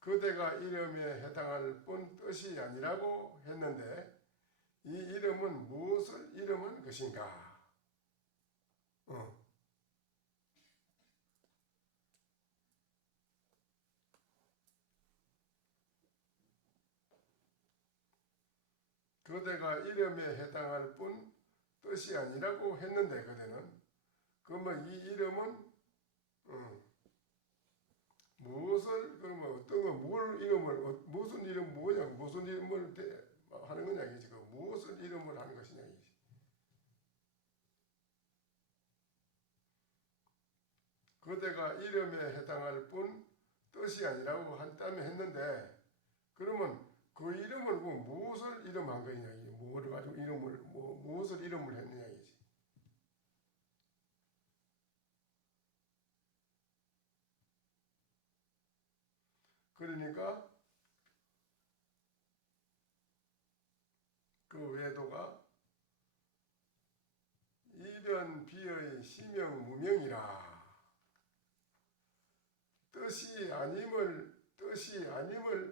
그대가 이름에 해당할 뿐 뜻이 아니라고 했는데 이 이름은 무엇을 이름한 것인가? 그대가 이름에 해당할 뿐 뜻이 아니라고 했는데 그대는 그러면 이 이름은 무엇을 그러면 어떤 거 뭘 이름을 무슨 이름 뭐냐 무슨 이름을 하는 거냐 이게 지금 무엇을 이름을 하는 것이냐 이게 그대가 이름에 해당할 뿐 뜻이 아니라고 한다면 했는데 그러면 그 이름을 무엇을 이름한 거냐 이게 뭐를 가지고 이름을 무엇을 이름을 했느냐 이지. 그러니까 그 외도가 이변 비의 시명 무명이라 뜻이 아님을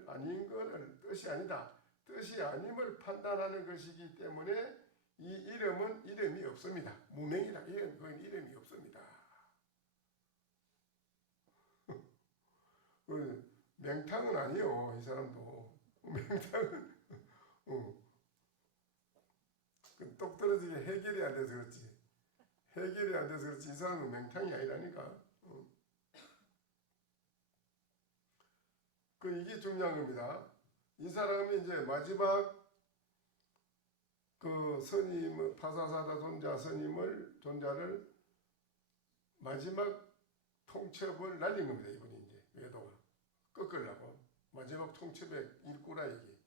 아닌 것을 뜻이 아니다. 뜻이 아님을 판단하는 것이기 때문에 이 이름은 이름이 없습니다. 무명이라 그건 이름이 없습니다. 맹탕은 아니요. 이 사람도 맹탕은 똑 떨어지게 해결이 안 돼서 그렇지. 해결이 안 돼서 그렇지. 이 사람은 맹탕이 아니라니까. 이게 중요한 겁니다. 이 사람이 이제 마지막 그 스님 파사사다 존자를 마지막 통첩을 날린 겁니다. 이분이 이제 외도가 꺾으려고 마지막 통첩의 일구라 이게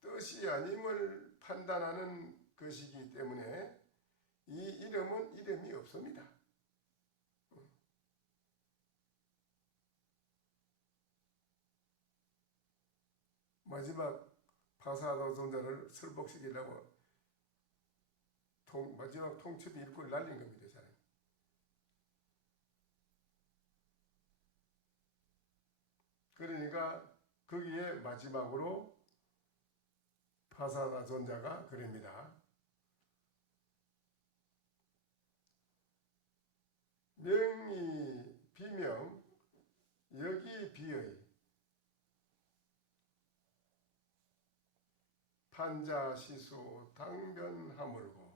뜻이 아님을 판단하는 것이기 때문에 이 이름은 이름이 없습니다. 마지막 파사다 존자를 설복시키려고 마지막 통첩의 일구를 날린 겁니다. 이 사람. 그러니까 거기에 마지막으로 파사다 존자가 그럽니다. 명의 비명 여기 비의 판자시수 당변하물고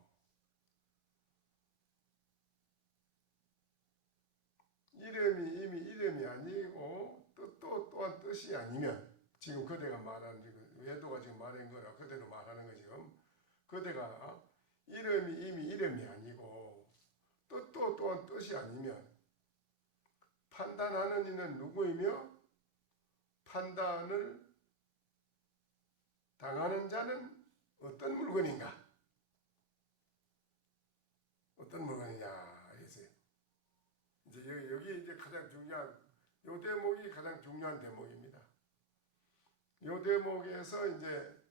이름이 이미 이름이 아니고 뜻도 또한 뜻이 아니면 지금 그대가 말하는 외도가 지금 말한 거라 그대로 말하는 거 지금 그대가 이름이 이미 이름이 아니고 뜻도 또한 뜻이 아니면 판단하는 이는 누구이며 판단을 당하는 자는 어떤 물건인가? 어떤 물건이냐 했어요. 이제 여기 이제 가장 중요한 요 대목이 가장 중요한 대목입니다. 요 대목에서 이제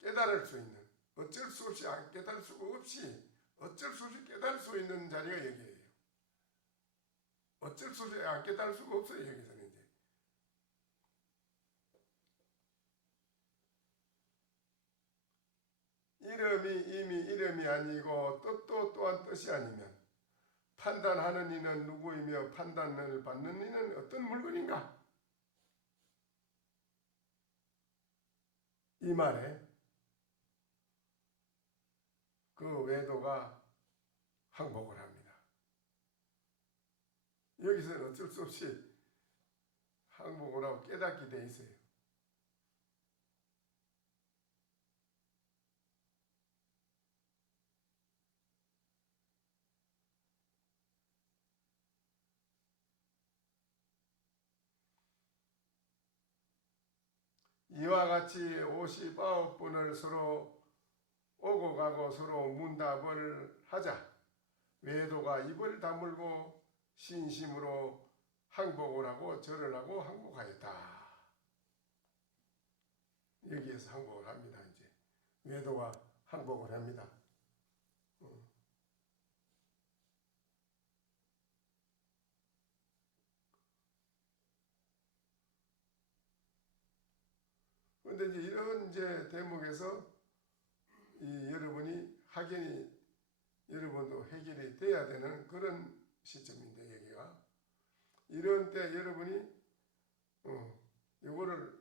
깨달을 수 있는 어쩔 수 없이 안 깨달을 수가 없이 어쩔 수 없이 깨달을 수 있는 자리가 여기예요. 어쩔 수 없이 안 깨달을 수가 없어요. 여기서는 이제 이름이 이미 이름이 아니고 뜻도 또한 뜻이 아니면 판단하는 이는 누구이며 판단을 받는 이는 어떤 물건인가? 이 말에 그 외도가 항복을 합니다. 여기서는 어쩔 수 없이 항복을 하고 깨닫게 돼 있어요. 이와 같이 59분을 서로 오고 가고 서로 문답을 하자. 외도가 입을 다물고 신심으로 항복을 하고 절을 하고 항복하였다. 여기에서 항복을 합니다. 이제 외도가 항복을 합니다. 그런데 이제 이런 이제 대목에서 여러분이 확인이 여러분도 해결이 돼야 되는 그런 시점인데 여기가 이런 때 여러분이 이거를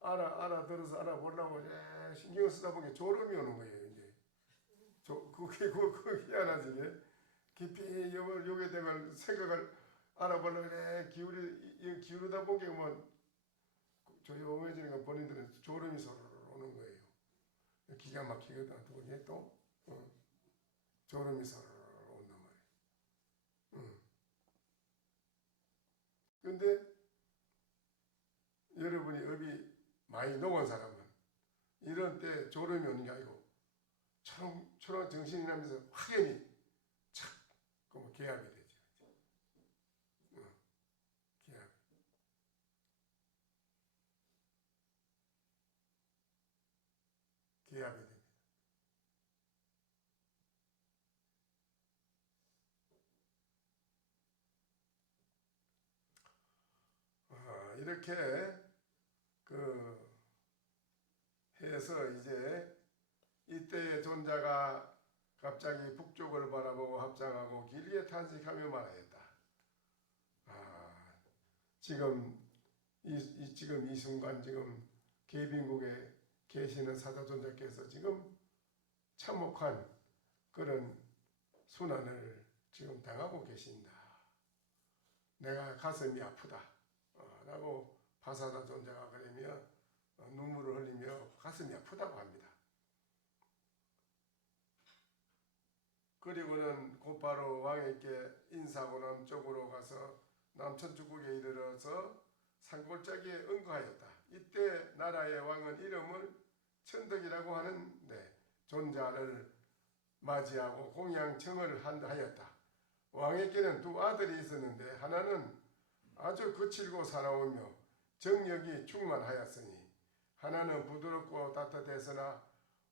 알아들어서 알아보려고 신경 쓰다 보니 졸음이 오는 거예요. 이제 그게 희한하지. 깊이 요게 대한 생각을 알아보려고 기울이다 보니 뭐 조용해지는 거 본인들은 졸음이 서로 오는 거예요. 기가 막히거든. 그게 또 졸음이 서로 온단 말이에요. 그런데 여러분이 업이 많이 녹은 사람은 이런 때 졸음이 오는 게 아니고 초롱 정신이 나면서 확연히 착 그러면 개합이 되죠. 개합. 개합이 됩니다. 이렇게 해서 이제 이때의 존자가 갑자기 북쪽을 바라보고 합장하고 길게 탄식하며 말하였다. 지금 이 순간 지금 계빈국에 계시는 사자존자께서 지금 참혹한 그런 순환을 지금 당하고 계신다. 내가 가슴이 아프다. 라고 파사자존자가 그러며 눈물을 흘리며 가슴이 아프다고 합니다. 그리고는 곧바로 왕에게 인사하고 남쪽으로 가서 남천축국에 이르러서 산골짜기에 응거하였다. 이때 나라의 왕은 이름을 천덕이라고 하는데 존자를 맞이하고 공양청을 하였다. 왕에게는 두 아들이 있었는데 하나는 아주 거칠고 사나우며 정력이 충만하였으니 하나는 부드럽고 따뜻했으나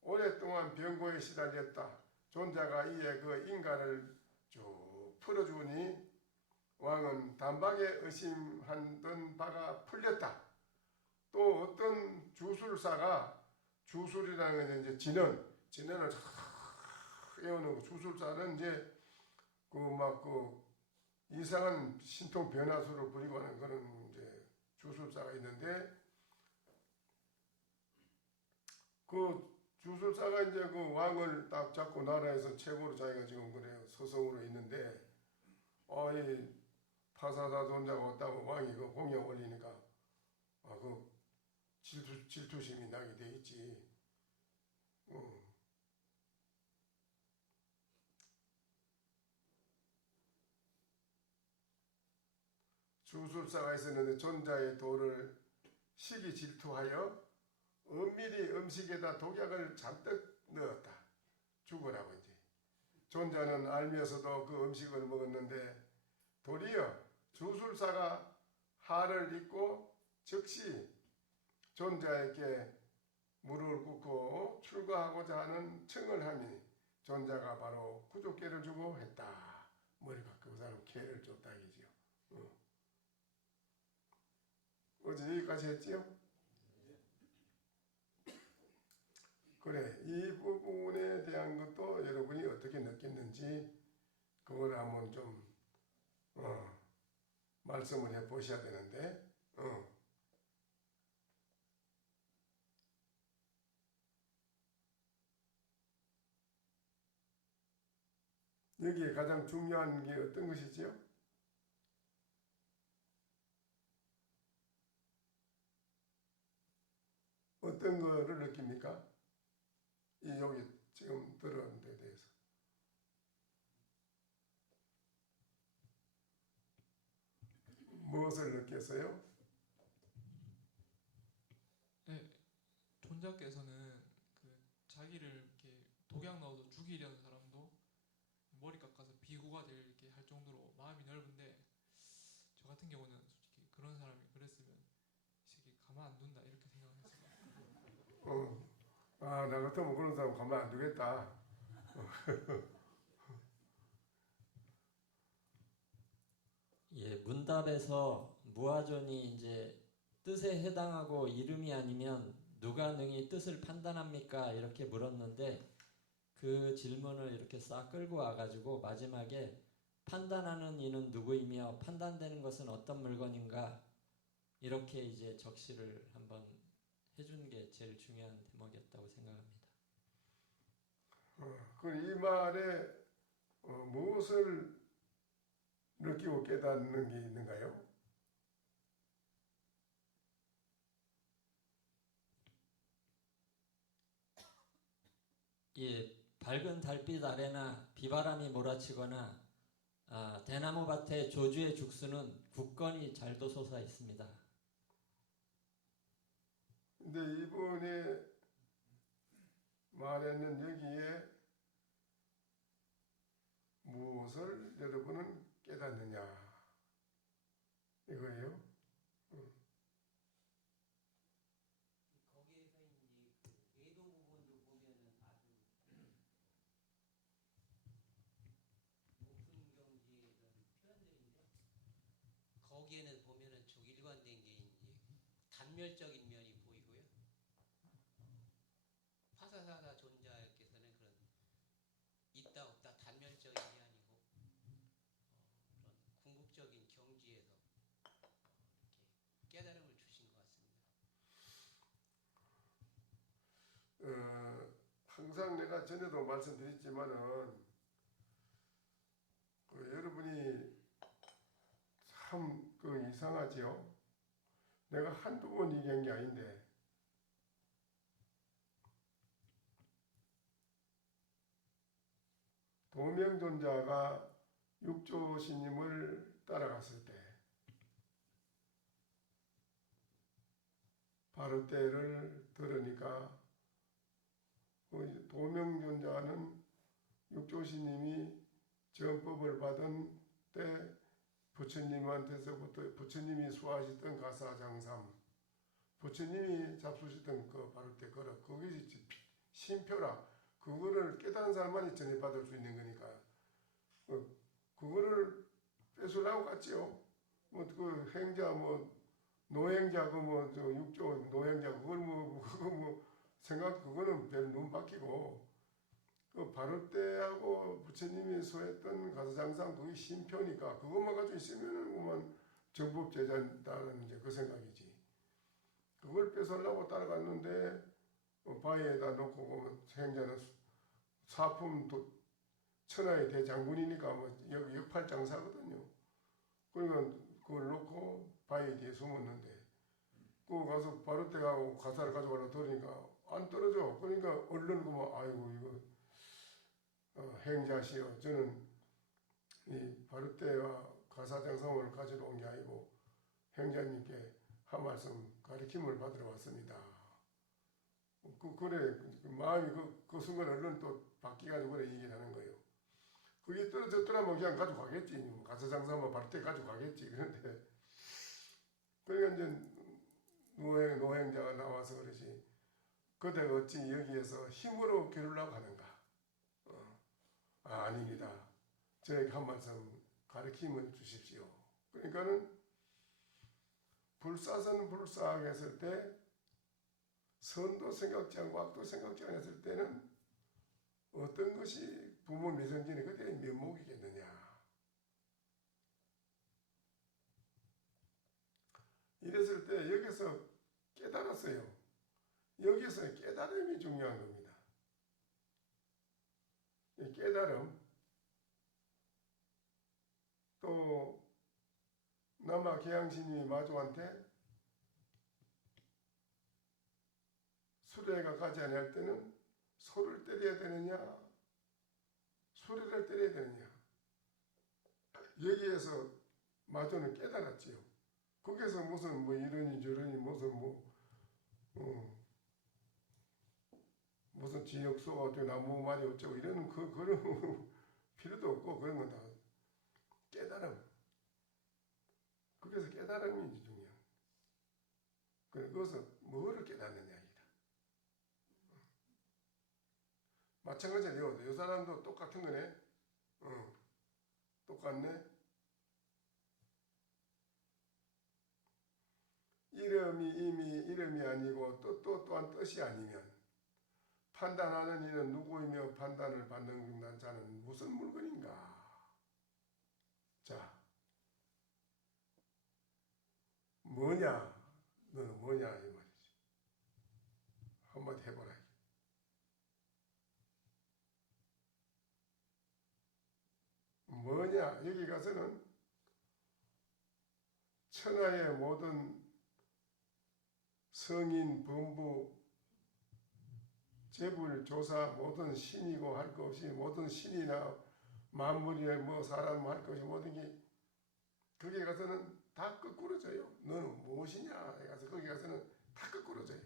오랫동안 병고에 시달렸다. 존자가 이에 그 인간을 쭉 풀어주니 왕은 단박에 의심하던 바가 풀렸다. 또 어떤 주술사가 주술이라는 건 이제 진언을 쫙 외우는 주술사는 이제 이상한 신통 변화수를 부리고 하는 그런 이제 주술사가 있는데 그 주술사가 이제 그 왕을 딱 잡고 나라에서 최고로 자기가 지금 그래요 서성으로 있는데 이 파사사 존자가 왔다고 왕이 그 공약 올리니까 그 질투심이 나게 돼 있지. 주술사가 있었는데 존자의 도를 시기 질투하여 은밀히 음식에다 독약을 잔뜩 넣었다. 죽으라고 이제. 존자는 알면서도 그 음식을 먹었는데 도리어 주술사가 하를 입고 즉시 존자에게 무릎을 꿇고 출가하고자 하는 청을 하니 존자가 바로 구족계를 주고 했다. 머리가 그 사람 계를 줬다 이지요. 어제 여기까지 했지요? 그래, 이 부분에 대한 것도 여러분이 어떻게 느꼈는지 그걸 한번 좀 말씀을 해 보셔야 되는데 여기에 가장 중요한 게 어떤 것이지요? 어떤 거를 느낍니까? 여기 지금 들은 데 대해서. 무엇을 느꼈어요? 네, 존자께서는 그 자기를 이렇게 독약 넣어서 죽이려는 사람도 머리 깎아서 비구가 될 이렇게 할 정도로 마음이 넓은데 저 같은 경우는 솔직히 그런 사람이 그랬으면 이 새끼 가만 안 둔다 이렇게 생각했어요. 나 같으면 그런 사람 가만 안 두겠다. 예, 문답에서 무아존이 이제 뜻에 해당하고 이름이 아니면 누가 능히 뜻을 판단합니까? 이렇게 물었는데 그 질문을 이렇게 싹 끌고 와가지고 마지막에 판단하는 이는 누구이며 판단되는 것은 어떤 물건인가 이렇게 이제 적시를 한번 해준 게 제일 중요한 대목이었다고 생각합니다. 이 말에 무엇을 느끼고 깨닫는 게 있는가요? 예, 밝은 달빛 아래나 비바람이 몰아치거나 대나무 밭에 조주의 죽수는 굳건히 잘도 솟아 있습니다. 근데 이분의 말에는 여기에 무엇을 여러분은 깨닫느냐 이거예요. 거기에서 이제 그 외도 부분도 보면은 아주 높은 경지의 이런 표현들인데 거기에는 보면은 쭉 일관된 게 이제 단멸적인 면이 보이고요. 파사사사 존자께서는 그런 있다 없다 단멸적인 게 아니고 그런 궁극적인 경지에서 이렇게 깨달음을 주신 것 같습니다. 항상 내가 전에도 말씀드렸지만은 여러분이 참 이상하지요. 내가 한두 번 얘기한 게 아닌데 도명존자가 육조스님을 따라갔을 때 바로 때를 들으니까 도명존자는 육조스님이 전법을 받은 때 부처님한테서부터 부처님이 수하셨던 가사장삼 부처님이 잡수셨던 그 바로 때 그것이 신표라 그거를 깨달은 사람만이 전해받을 수 있는 거니까 그거를 뺏으려고 갔지요. 그 행자 노행자 육조 노행자 그걸 그거는 별 눈 바뀌고 그 바로 때하고 부처님이 소했던 가사장상 그게 신표니까 그것만 가지고 있으면은 그만 정법 제자다는 이제 그 생각이지. 그걸 뺏으려고 따라갔는데 바위에다 놓고 보면 행자는 사품 천하의 대장군이니까 뭐 여기 역팔장사거든요. 그러니까 그걸 놓고 바위 뒤에 숨었는데 그 가서 바로 때 가고 가사를 가져가라 들으니까 안 떨어져. 그러니까 얼른 그만 아이고 이거 행자시여 저는 이 바르떼와 가사장성을 가지러 온 게 아니고 행자님께 한 말씀 가르침을 받으러 왔습니다. 그래 마음이 그 순간 얼른 또 바뀌가지고 그래 얘기를 하는 거예요. 그게 떨어졌더라면 그냥 가져가겠지. 가사장성만 바르떼 가져가겠지. 그런데 그러니까 이제 노행자가 나와서 그러지 그대가 어찌 여기에서 힘으로 겨루려고 하는가. 아닙니다. 저에게 한 말씀 가르침을 주십시오. 그러니까는 불사선 불사했을 때 선도 생각지 않고 악도 생각지 않았을 때는 어떤 것이 부모 미성진의 그때의 면목이겠느냐. 이랬을 때 여기서 깨달았어요. 여기서 깨달음이 중요한 겁니다. 이 깨달음 또 남아 계양신이 마주한테 수레가 가지 않을 때는 소를 때려야 되느냐 수레를 때려야 되느냐 여기에서 마주는 깨달았지요. 거기서 무슨 뭐 이러니 저러니 무슨 무슨 지역소가 어쩌고 나무 말이 어쩌고 이런 그런 필요도 없고 그런 건 다 깨달음. 그래서 깨달음이 이제 중요한. 그것은 뭐를 깨닫느냐 이라. 마찬가지로 이 사람도 똑같은 거네. 똑같네. 이름이 이미 이름이 아니고 또한 뜻이 아니면 판단하는 이는 누구이며 판단을 받는 자는 무슨 물건인가? 자, 뭐냐? 너는 뭐냐? 이 말이지. 한마디 해보라. 뭐냐? 여기 가서는 천하의 모든 성인, 범부, 재불, 조사 모든 신이고 할 것 없이 모든 신이나 만물이나 뭐 사람 할 것이 모든 게 거기에 가서는 다 거꾸러져요. 너는 무엇이냐 해가서 거기 가서는 다 거꾸러져요.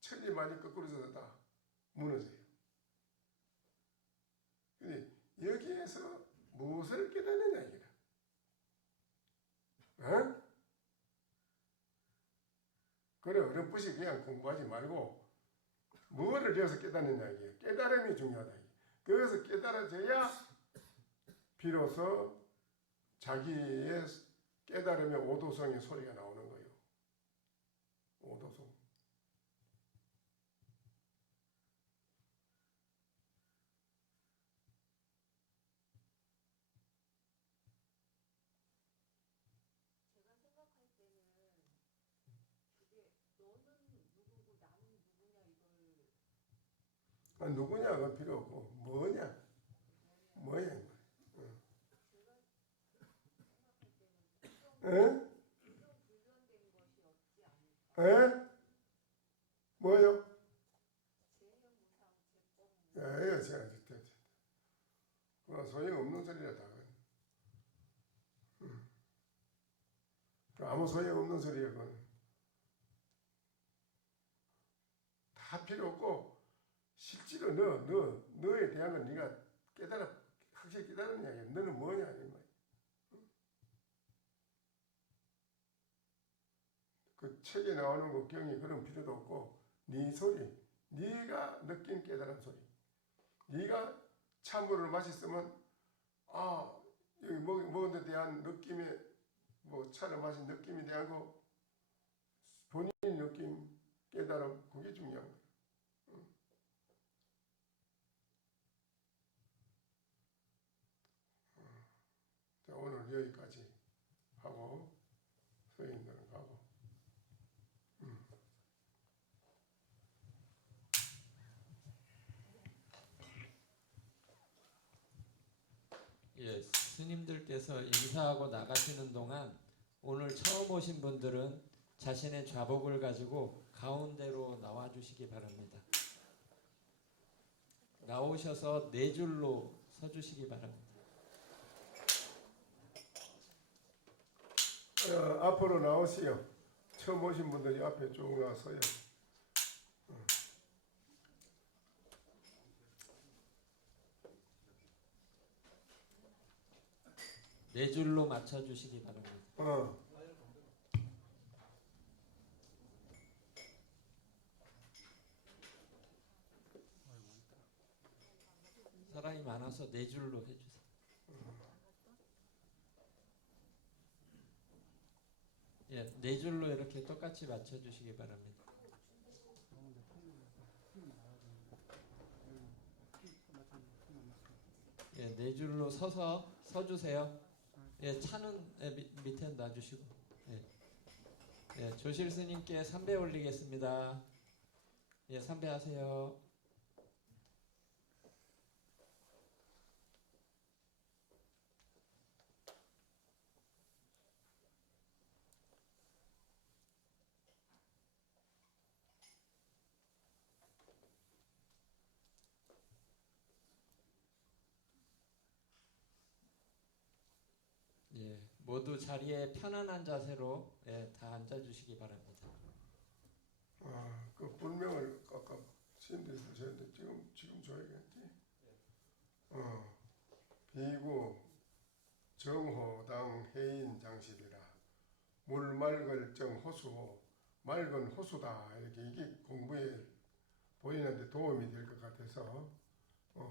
천리 많이 거꾸러져서 다 무너져요. 근데 여기에서 무엇을 깨닫느냐 이기라. 어? 그래 어렴풋이 그냥 공부하지 말고 뭐를 여기서 깨닫느냐 이게 깨달음이 중요하다. 그래서 깨달아져야 비로소 자기의 깨달음의 오도성의 소리가 나오는 거예요. 오도성. 제가 생각할 때는 그게 너는 누구고 나는 누구냐 이걸 누구냐가 필요 없고 뭐냐 뭐야. 에? 에? 뭐요? 야, 제가 소용없는 소리라 다. 아무 소용없는 소리야 그건. 다 필요 없고 실제로 너에 대한 건 네가 확실히 깨달은 이야기야. 너는 뭐냐 이 말. 그 책에 나오는 그 경이 그런 필요도 없고 네 소리, 네가 느낀 깨달은 소리. 네가 찬물을 마셨으면 여기 먹은 데 대한 느낌에 뭐 차를 마신 느낌에 대한 거 본인 느낌, 깨달음 그게 중요한 거야. 예, 스님들께서 인사하고 나가시는 동안 오늘 처음 오신 분들은 자신의 좌복을 가지고 가운데로 나와 주시기 바랍니다. 나오셔서 네 줄로 서 주시기 바랍니다. 앞으로 나오시오. 처음 오신 분들이 앞에 쭉 나서요. 네 줄로 맞춰 주시기 바랍니다. 사람이 많아서 네 줄로 해주세요. 예, 네 줄로 이렇게 똑같이 맞춰 주시기 바랍니다. 예, 네 줄로 서서 서 주세요. 예, 차는 밑에 놔주시고. 예, 예, 조실 스님께 삼배 올리겠습니다. 예, 삼배하세요. 예, 모두 자리에 편안한 자세로 다 앉아주시기 바랍니다. 그 불명을 아까 시인들이 쓰셨는데 지금 줘야겠지. 비구 정호당 해인 장실이라 물 맑을 정 호수 맑은 호수다 이렇게 이게 공부에 보이는데 도움이 될 것 같아서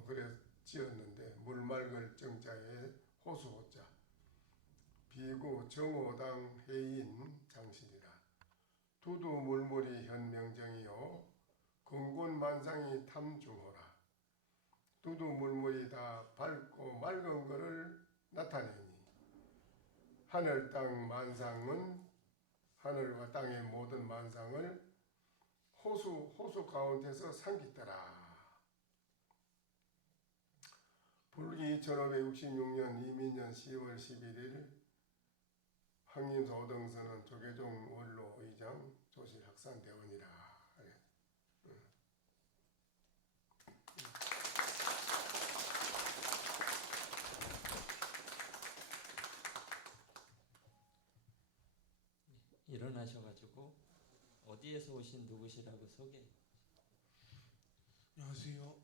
그래 지었는데 물 맑을 정자에 호수 호자 비구 정호당 해인 장실이라 두두 물물이 현명정이요 근곤만상이 탐중호라 두두 물물이 다 밝고 맑은 것을 나타내니 하늘 땅 만상은 하늘과 땅의 모든 만상을 호수 가운데서 삼깃더라. 불기 1566년 이민년 10월 11일 황림소 오등서는 조계종 원로 의장 조실 학산대원이라. 일어나셔가지고 어디에서 오신 누구시라고 소개. 안녕하세요.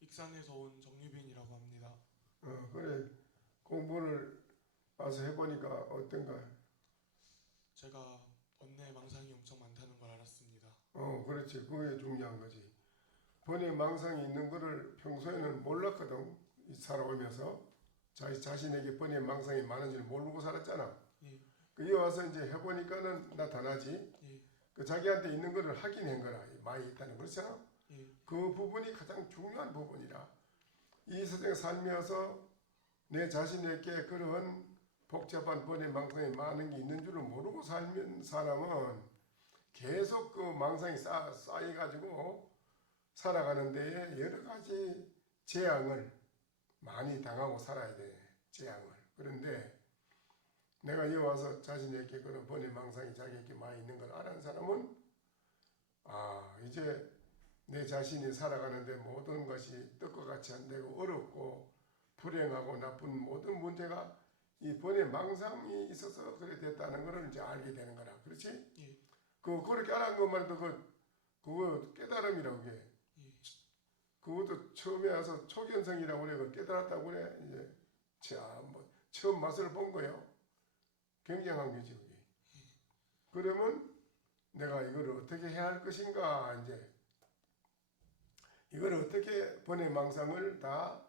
익산에서 온 정유빈이라고 합니다. 그래 공부를 와서 해보니까 어떤가? 제가 번뇌 망상이 엄청 많다는 걸 알았습니다. 그렇지. 그게 중요한 거지. 번뇌 망상이 있는 거를 평소에는 몰랐거든. 살아오면서 자신에게 번뇌 망상이 많은 줄 모르고 살았잖아. 예. 그에 와서 이제 해보니까는 나타나지. 예. 그 자기한테 있는 거를 확인한 거라. 많이 있다는 거 그렇잖아. 예. 그 부분이 가장 중요한 부분이라. 이 세상 살면서 내 자신에게 그런 복잡한 번뇌 망상이 많은 게 있는 줄을 모르고 살면 사람은 계속 그 망상이 쌓여가지고 살아가는 데에 여러 가지 재앙을 많이 당하고 살아야 돼. 재앙을. 그런데 내가 여기 와서 자신에게 그런 번뇌 망상이 자기에게 많이 있는 걸 아는 사람은 이제 내 자신이 살아가는데 모든 것이 뜻과 같이 안 되고 어렵고 불행하고 나쁜 모든 문제가 이 번뇌 망상이 있어서 그래 됐다는 것을 이제 알게 되는 거라. 그렇지? 예. 그렇게 알아간 것만 해도 그거 깨달음이라고 그게. 예. 그것도 처음에 와서 초견성이라고 그래. 그걸 깨달았다고 그래. 이제 처음 맛을 본 거예요. 굉장한 거지 그게. 그러면 내가 이걸 어떻게 해야 할 것인가 이제 이걸 어떻게 번뇌 망상을 다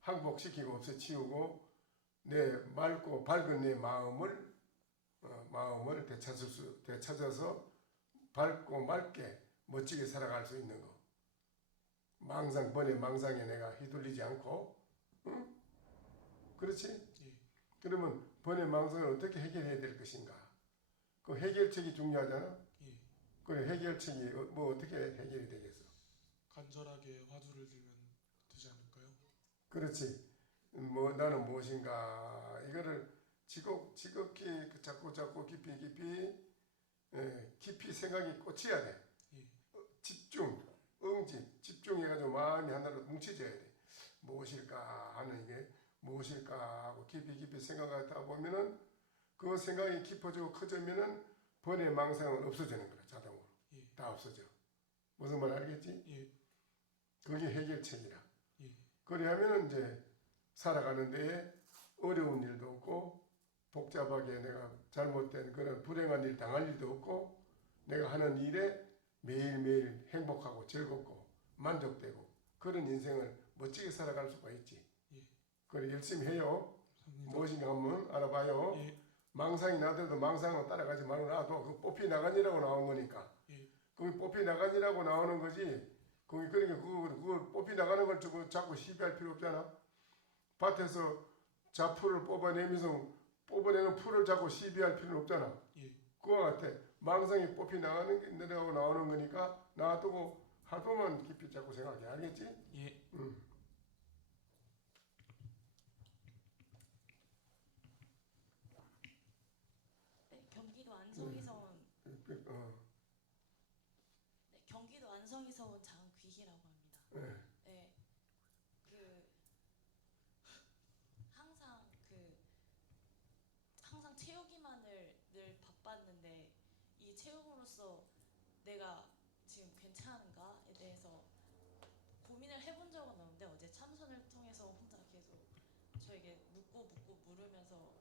항복시키고 없애치우고 내 맑고 밝은 내 마음을 되찾아서 밝고 맑게 멋지게 살아갈 수 있는 거. 번뇌 망상에 내가 휘둘리지 않고, 응? 그렇지? 예. 그러면 번뇌 망상을 어떻게 해결해야 될 것인가? 그 해결책이 중요하잖아. 예. 그래 해결책이 뭐 어떻게 해결이 되겠어? 간절하게 화두를 들면 되지 않을까요? 그렇지. 나는 무엇인가 이거를 지극히 자꾸 깊이 생각이 꽂혀야 돼. 집중해가지고 마음이 하나로 뭉쳐져야 돼. 무엇일까 하는 이게 무엇일까 하고 깊이 생각하다 보면은 그 생각이 깊어지고 커지면은 번외 망상은 없어지는 거야. 자동으로 다 없어져. 무슨 말 알겠지? 그게 해결책이라. 그래야면은 이제 살아가는 데에 어려운 일도 없고 복잡하게 내가 잘못된 그런 불행한 일 당할 일도 없고 내가 하는 일에 매일매일 행복하고 즐겁고 만족되고 그런 인생을 멋지게 살아갈 수가 있지. 그래 열심히 해요. 무엇인가 한번 알아봐요. 망상이 나더라도 망상은 따라가지 말고 놔둬. 그 뽑히 나간이라고 나온 거니까. 그게 뽑히 나간이라고 나오는 거지. 그러니까 그거 뽑히 나가는 걸 자꾸 시비할 필요 없잖아. 밭에서 잡풀을 뽑아내면서 뽑아내는 풀을 자꾸 시비할 필요는 없잖아. 그와 같아. 망상이 뽑히 나가는 나오는 거니까 놔두고 하도만 깊이 자꾸 생각해. 알겠지? 예. 네, 경기도 안성에서 온 경기도 안성에서 온 장귀희라고 합니다. 네. 항상 채우기만을 늘 바빴는데 이 채움으로써 내가 지금 괜찮은가에 대해서 고민을 해본 적은 없는데 어제 참선을 통해서 혼자 계속 저에게 묻고 물으면서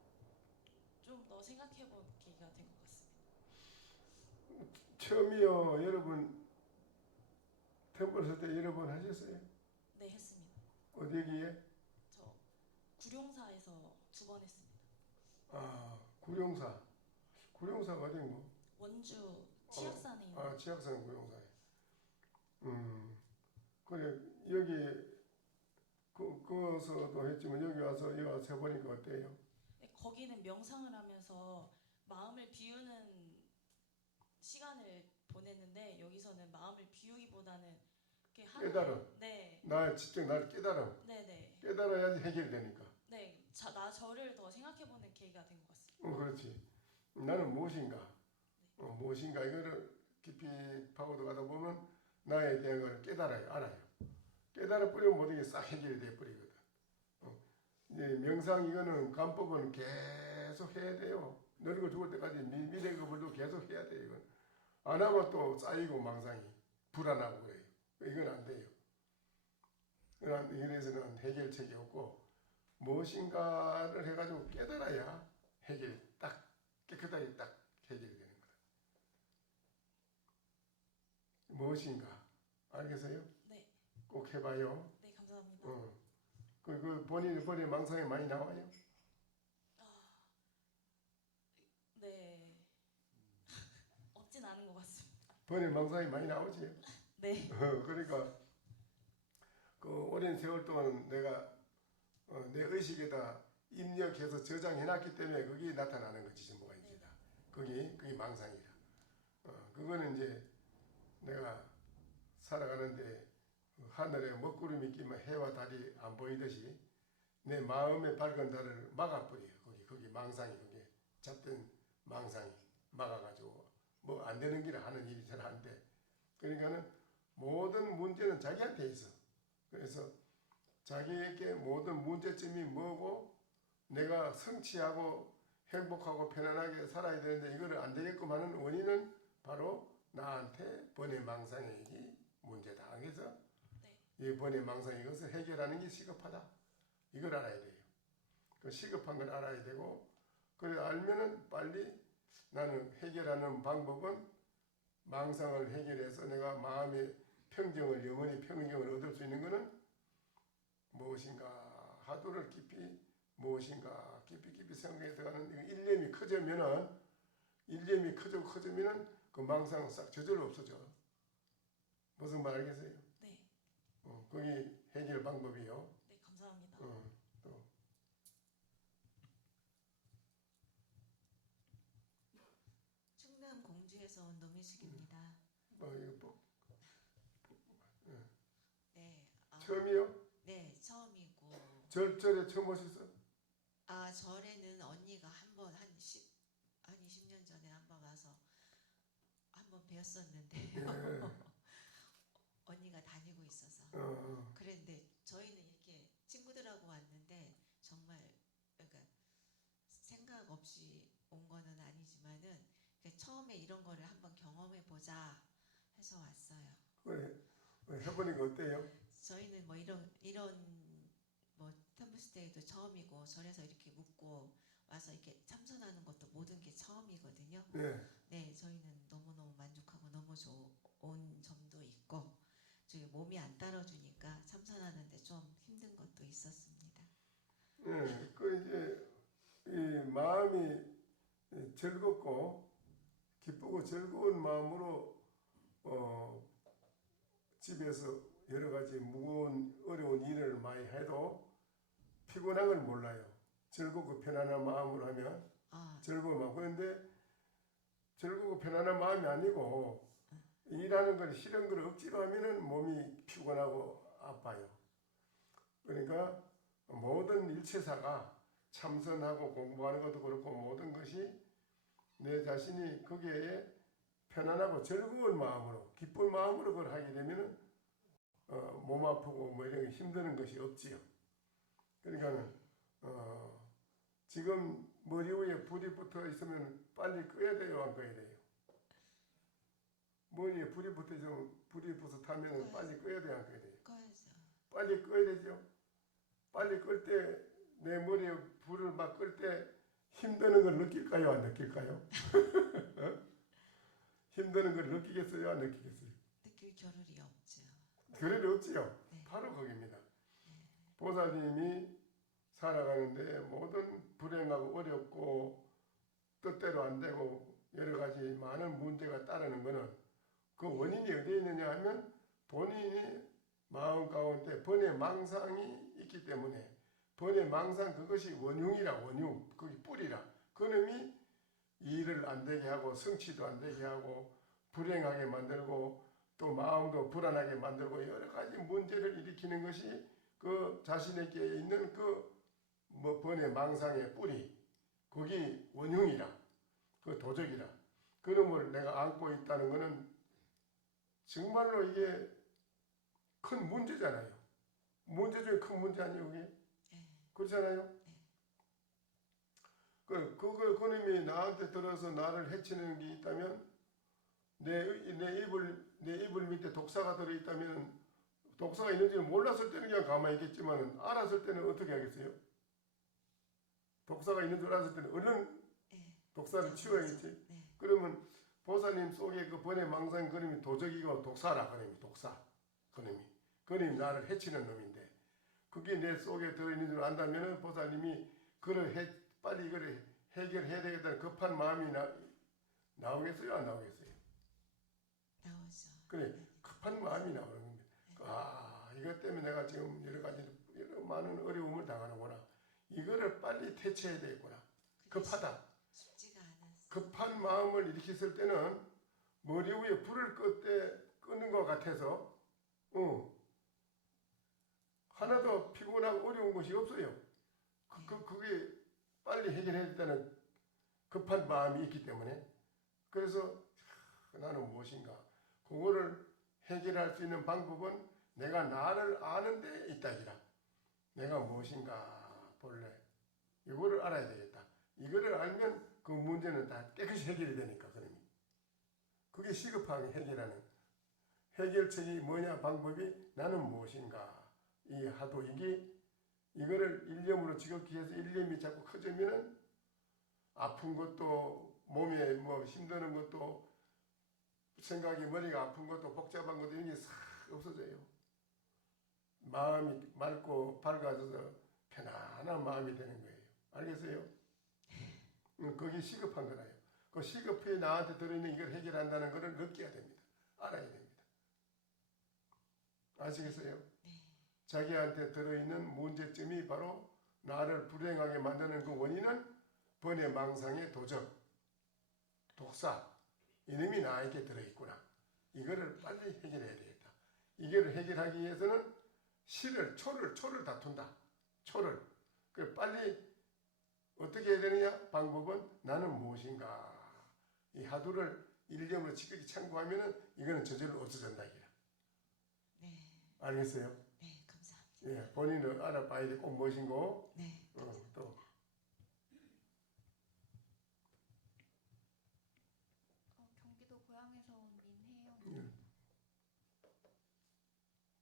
좀 더 생각해본 계기가 된 것 같습니다. 처음이요. 여러분 템플 쓸 때 여러 번 하셨어요? 네, 했습니다. 어디에? 저 구룡사에서 2번 했습니다. 아, 구룡사가 어딘 거? 원주 치악산에 있는. 치악산 구룡사에. 그래 여기 거기서도 했지만 여기 와서 해보니까 어때요? 네, 거기는 명상을 하면서 마음을 비우는 시간을 보냈는데 여기서는 마음을 비우기보다는 이렇게 깨달음. 네. 날 깨달음. 네네. 깨달아야지 해결되니까. 네, 저를 더 생각해보는 계기가 된 것 같습니다. 그렇지. 나는 무엇인가? 무엇인가 이거를 깊이 파고들어가다 보면 나에 대한 걸 알아요. 깨달아 버리면 모든 게 싹 해결이 돼 버리거든. 이제 명상 이거는 간법은 계속 해야 돼요. 늙어 죽을 때까지 미래 거불도 계속 해야 돼요. 이건 안 하면 또 쌓이고 망상이 불안하고 그래요. 이건 안 돼요. 이래서는 해결책이 없고 무엇인가를 해가지고 깨달아야 깨끗하게 딱 해결되는 거다. 무엇인가 알겠어요? 네. 꼭 해봐요. 네, 감사합니다. 그 본인의 망상에 많이 나와요? 네. 없진 않은 것 같습니다. 본인 망상이 많이 나오지? 네. 그러니까 그 오랜 세월 동안 내가 내 의식에다 입력해서 저장해놨기 때문에 그게 나타나는 거지 전부가 이제 다. 그게 망상이라. 그거는 이제 내가 살아가는데 하늘에 먹구름이 끼면 해와 달이 안 보이듯이 내 마음의 밝은 달을 막아버려요. 거기 망상이 그게 잡된 망상이 막아가지고 뭐 안 되는 길을 하는 일이 잘 안 돼. 그러니까는 모든 문제는 자기한테 있어. 그래서 자기에게 모든 문제점이 뭐고 내가 성취하고 행복하고 편안하게 살아야 되는데 이거를 안 되게끔 하는 원인은 바로 나한테 번외 망상의 문제다. 그래서 이 번외 망상 이것을 해결하는 게 시급하다. 이걸 알아야 돼요. 그 시급한 걸 알아야 되고 그래 알면은 빨리 나는 해결하는 방법은 망상을 해결해서 내가 마음의 평정을 영원히 평정을 얻을 수 있는 것은 무엇인가 하도를 깊이 무엇인가 깊이 생각해 들어가는 일념이 커지면은 그 망상은 싹 저절로 없어져. 무슨 말 알겠어요? 네. 그게 해결 방법이요. 네, 감사합니다. 또 충남 공주에서 온 노미숙입니다. 네. 처음이요? 네, 처음이고 절에 처음 오셨어? 아, 절에는 언니가 한 20년 전에 한 번 와서 한 번 배웠었는데 예. 언니가 다니고 있어서 그랬는데 저희는 이렇게 친구들하고 왔는데 정말 그러니까 생각 없이 온 거는 아니지만은 처음에 이런 거를 한번 경험해 보자 해서 왔어요. 그래, 해보니까 어때요? 저희는 뭐 이런 뭐 템플스테이도 처음이고 절에서 이렇게 묵고 와서 이렇게 참선하는 것도 모든 게 처음이거든요. 네. 네, 저희는 너무너무 만족하고 너무 좋은 점도 있고 저희 몸이 안 따라주니까 참선하는데 좀 힘든 것도 있었습니다. 네, 그 이제 이 마음이 즐겁고 기쁘고 즐거운 마음으로 집에서 여러 가지 무거운 어려운 일을 많이 해도 피곤한 걸 몰라요. 즐겁고 편안한 마음으로 하면 즐거운 마음. 그런데 즐겁고 편안한 마음이 아니고 일하는 걸 싫은 걸 억지로 하면은 몸이 피곤하고 아파요. 그러니까 모든 일체사가 참선하고 공부하는 것도 그렇고 모든 것이 내 자신이 거기에 편안하고 즐거운 마음으로 기쁜 마음으로 그걸 하게 되면은 몸 아프고 뭐 이런 힘드는 것이 없지요. 그러니까는 지금 머리 위에 불이 붙어 있으면 빨리 끄야 돼요, 안 끄야 돼요? 머리에 불이 붙어 있으면 불이 부서타면 빨리 끄야 돼요, 안 끄야 돼요? 꺼야죠. 빨리 꺼야 되죠. 빨리 끌 때 내 머리에 불을 막 끌 때 힘드는 걸 느낄까요, 안 느낄까요? 힘드는 걸 느끼겠어요, 안 느끼겠어요? 느낄 겨를이 없죠. 겨를이 없지요. 바로 거기입니다. 보살님이 살아가는데 모든 불행하고 어렵고 뜻대로 안 되고 여러 가지 많은 문제가 따르는 것은 그 원인이 어디에 있느냐 하면 본인이 마음 가운데 번뇌 망상이 있기 때문에 번뇌 망상 그것이 원흉이라 원흉 그게 뿌리라 그놈이 일을 안 되게 하고 성취도 안 되게 하고 불행하게 만들고 또 마음도 불안하게 만들고 여러 가지 문제를 일으키는 것이 그 자신에게 있는 그 뭐 번뇌 망상의 뿌리 거기 원흉이라 그 도적이라 그놈을 내가 안고 있다는 것은 정말로 이게 큰 문제잖아요. 문제 중에 큰 문제 아니에요, 그게? 그렇잖아요. 그놈이 나한테 들어서 나를 해치는 게 있다면 내 이불 밑에 독사가 들어있다면 독사가 있는지 몰랐을 때는 그냥 가만히 있겠지만 알았을 때는 어떻게 하겠어요? 독사가 있는 줄 알았을 때는 얼른 독사를 치워야겠지. 그러면 보살님 속에 그 번뇌 망상 그놈이 도적이고 독사라 그놈이 독사 그놈이 나를 해치는 놈인데 그게 내 속에 들어있는 줄 안다면 보살님이 빨리 이걸 해결해야 되겠다는 급한 마음이 나오겠어요, 안 나오겠어요? 나오죠. 그래, 급한 마음이 나오는 겁니다. 이것 때문에 내가 지금 여러 가지 많은 어려움을 당하는구나. 이거를 빨리 퇴치해야 되겠구나. 급하다. 쉽지가 않았어요. 급한 마음을 일으켰을 때는 머리 위에 불을 끄는 것 같아서 하나도 피곤하고 어려운 것이 없어요. 그게 빨리 해결해야 된다는 급한 마음이 있기 때문에 그래서 나는 무엇인가 그거를 해결할 수 있는 방법은 내가 나를 아는 데 있다기라. 내가 무엇인가 본래 이거를 알아야 되겠다. 이거를 알면 그 문제는 다 깨끗이 해결이 되니까 그러니 그게 시급하게 해결하는 해결책이 뭐냐 방법이 나는 무엇인가 이 하도 이거를 일념으로 지극히 해서 일념이 자꾸 커지면은 아픈 것도 몸에 뭐 힘드는 것도 생각이 머리가 아픈 것도 복잡한 것도 이런 게 싹 없어져요. 마음이 맑고 밝아져서 편안한 마음이 되는 거예요. 알겠어요? 그게 시급한 거라요. 그 시급히 나한테 들어있는 이걸 해결한다는 것을 느껴야 됩니다. 알아야 됩니다. 아시겠어요? 자기한테 들어있는 문제점이 바로 나를 불행하게 만드는 그 원인은 번뇌 망상의 도적, 독사, 이놈이 나에게 들어있구나. 이거를 빨리 해결해야 되겠다. 이거를 해결하기 위해서는 초를 다툰다. 초를. 그 빨리 어떻게 해야 되느냐? 방법은 나는 무엇인가. 이 하두를 일념으로 지극히 참고하면은 이거는 저절로 없어진다 이게. 네. 알겠어요? 네, 감사합니다. 예, 본인은 알아봐야 돼. 꼭 무엇인고. 네. 또 경기도 고향에서 온 민혜영.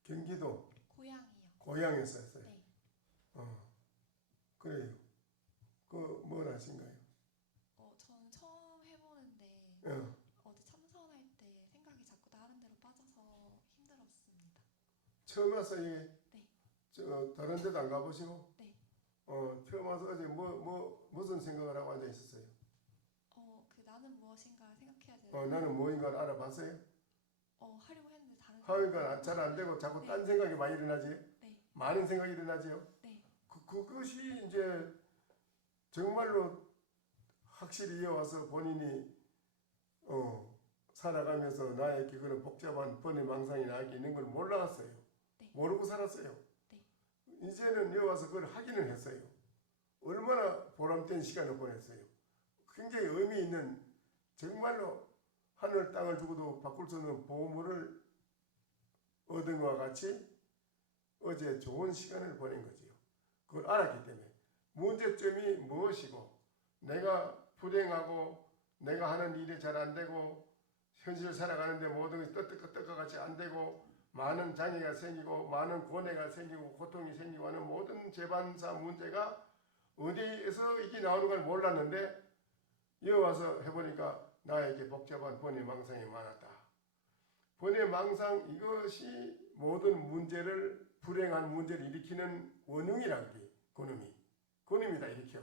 경기도 고향이요. 고향에서 했어요. 네. 그래요. 그 뭘 하신가요? 저는 처음 해보는데 어제 참선할 때 생각이 자꾸 다른 데로 빠져서 힘들었습니다. 처음 와서 이게 네. 다른 데도 안 가보시고? 네. 처음 와서 어제 무슨 생각을 하고 앉아 있었어요? 그 나는 무엇인가 생각해야 되는데. 나는 뭐인가를 알아봤어요? 하려고 했는데 다른. 하니까 잘 안 되고 자꾸 딴 생각이 많이 일어나지? 네. 많은 생각이 일어나지요? 네. 그것이 이제 정말로 확실히 이어와서 본인이 살아가면서 나에게 그런 복잡한 번외 망상이 나에게 있는 걸 몰랐어요. 네. 모르고 살았어요. 네. 이제는 이어와서 그걸 확인을 했어요. 얼마나 보람된 시간을 보냈어요. 굉장히 의미 있는 정말로 하늘 땅을 두고도 바꿀 수 없는 보물을 얻은 것과 같이 어제 좋은 시간을 보낸 거지요. 그걸 알았기 때문에 문제점이 무엇이고 내가 불행하고 내가 하는 일이 잘 안 되고 현실 살아가는데 모든 것이 떡떡같이 안 되고 많은 장애가 생기고 많은 고뇌가 생기고 고통이 생기고 하는 모든 재반사 문제가 어디에서 이게 나오는 걸 몰랐는데 여기 와서 해보니까 나에게 복잡한 번외 망상이 많았다. 번외 망상 이것이 모든 문제를 불행한 문제를 일으키는 원흉이라고 그놈이 다 일으켜.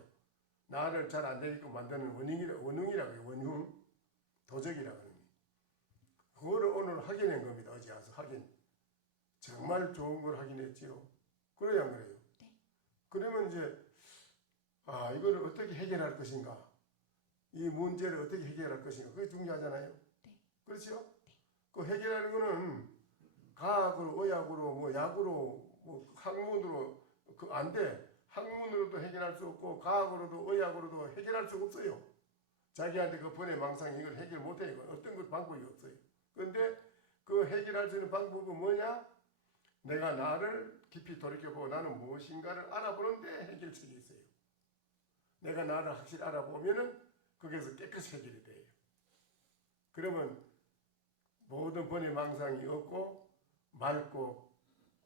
나를 잘 안 되게끔 만드는 원흉이라고 해요. 원흉. 도적이라고 하는. 그거를 오늘 확인한 겁니다. 어제 와서 확인. 정말 좋은 걸 확인했지요. 그래요, 안 그래요? 네. 그러면 이제 이거를 어떻게 해결할 것인가? 이 문제를 어떻게 해결할 것인가? 그게 중요하잖아요. 네. 그렇죠? 네. 그 해결하는 거는 과학으로, 의학으로, 뭐 약으로, 뭐 학문으로 안 돼. 학문으로도 해결할 수 없고 과학으로도 의학으로도 해결할 수 없어요. 자기한테 그 번외 망상 이걸 해결 못해. 이건 어떤 것 방법이 없어요. 그런데 그 해결할 수 있는 방법은 뭐냐? 내가 나를 깊이 돌이켜보고 나는 무엇인가를 알아보는데 해결책이 있어요. 내가 나를 확실히 알아보면은 거기에서 깨끗이 해결이 돼요. 그러면 모든 번외 망상이 없고 맑고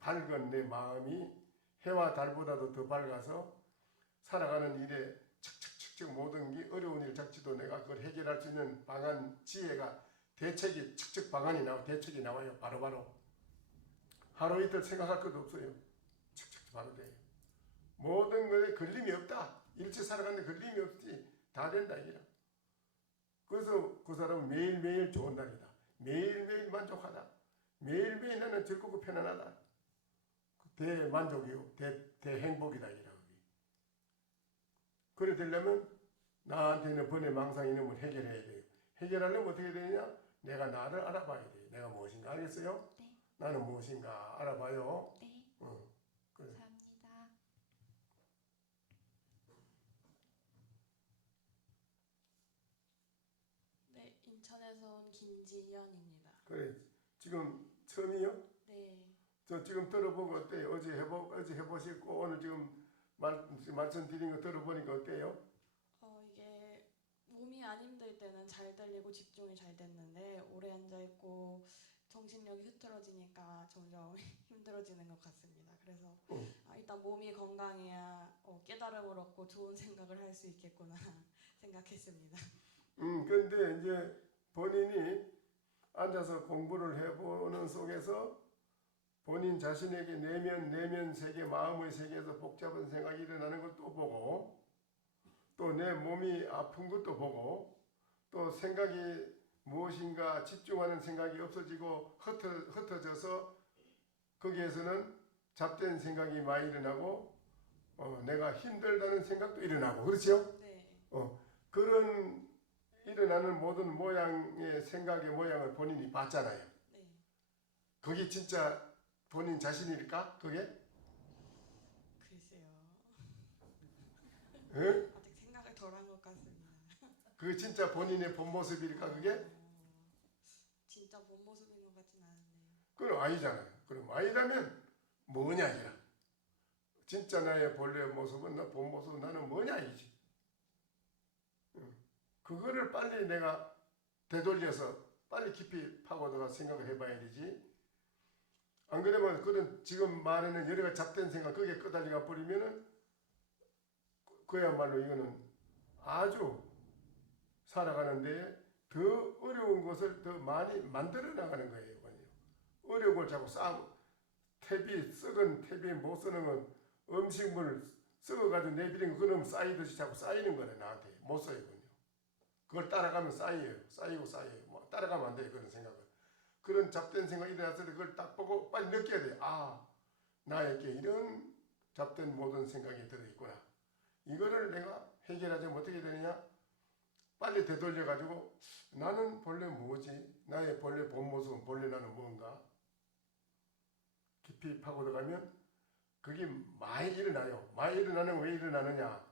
밝은 내 마음이 해와 달보다도 더 밝아서 살아가는 일에 척척척척 모든 게 어려운 일 작지도 내가 그걸 해결할 수 있는 방안, 지혜가 대책이 척척 방안이 대책이 나와요. 바로바로. 하루 이틀 생각할 것도 없어요. 척척 바로 돼요. 모든 것에 걸림이 없다. 일체 살아가는데 걸림이 없지. 다 된다 이게라. 그래서 그 사람은 매일매일 좋은 날이다. 매일매일 만족하다. 매일매일 나는 즐겁고 편안하다. 대만족이요. 대행복이다. 이라고. 그래 되려면 나한테는 번외 망상 이놈을 해결해야 돼요. 해결하려면 어떻게 되느냐? 내가 나를 알아봐야 돼요. 내가 무엇인가 알겠어요? 네. 나는 무엇인가 알아봐요. 네. 그래. 감사합니다. 네, 인천에서 온 김지연입니다. 그래. 지금 처음이요? 네. 저 지금 들어보고 어때요? 어제 해보시고 오늘 지금 말씀드린 거 들어보니까 어때요? 이게 몸이 안 힘들 때는 잘 들리고 집중이 잘 됐는데 오래 앉아 있고 정신력이 흐트러지니까 점점 힘들어지는 것 같습니다. 그래서 일단 몸이 건강해야 깨달음을 얻고 좋은 생각을 할 수 있겠구나 생각했습니다. 그런데 이제 본인이 앉아서 공부를 해보는 속에서 본인 자신에게 내면 세계, 마음의 세계에서 복잡한 생각이 일어나는 것도 보고 또 내 몸이 아픈 것도 보고 또 생각이 무엇인가 집중하는 생각이 없어지고 흩어져서 거기에서는 잡된 생각이 많이 일어나고 내가 힘들다는 생각도 일어나고 그렇죠? 네. 그런 일어나는 모든 모양의 생각의 모양을 본인이 봤잖아요. 네. 그게 진짜 본인 자신일까? 그게? 글쎄요. 예? 아직 생각을 덜 한 것 같습니다. 그게 진짜 본인의 본 모습일까 그게? 진짜 본 모습인 것 같진 않은데요. 그럼 아니잖아요. 그럼 아니라면 뭐냐 이라. 진짜 나의 본래 모습은 나 본 모습은 나는 뭐냐 이지. 그거를 빨리 내가 되돌려서 빨리 깊이 파고들어 생각을 해봐야 되지. 안 그러면 그런 지금 말하는 여러 가지 잡된 생각 거기에 끄달려가 버리면은 그야말로 이거는 아주 살아가는데 더 어려운 것을 더 많이 만들어 나가는 거예요. 어려운 걸 자꾸 썩은 탭이 못 쓰는 건 음식물 썩어가지고 내비린 거 그놈 쌓이듯이 자꾸 쌓이는 거네 나한테 못 써요. 그걸 따라가면 쌓여요. 쌓이고 뭐 따라가면 안 돼요. 그런 생각을. 그런 잡된 생각이 일어났을 때 그걸 딱 보고 빨리 느껴야 돼요. 아, 나에게 이런 잡된 모든 생각이 들어있구나. 이거를 내가 해결하자면 어떻게 되느냐? 빨리 되돌려가지고 나는 본래 뭐지? 나의 본래 본 모습은 본래 나는 뭔가? 깊이 파고들어가면 그게 많이 일어나요. 많이 일어나는 왜 일어나느냐?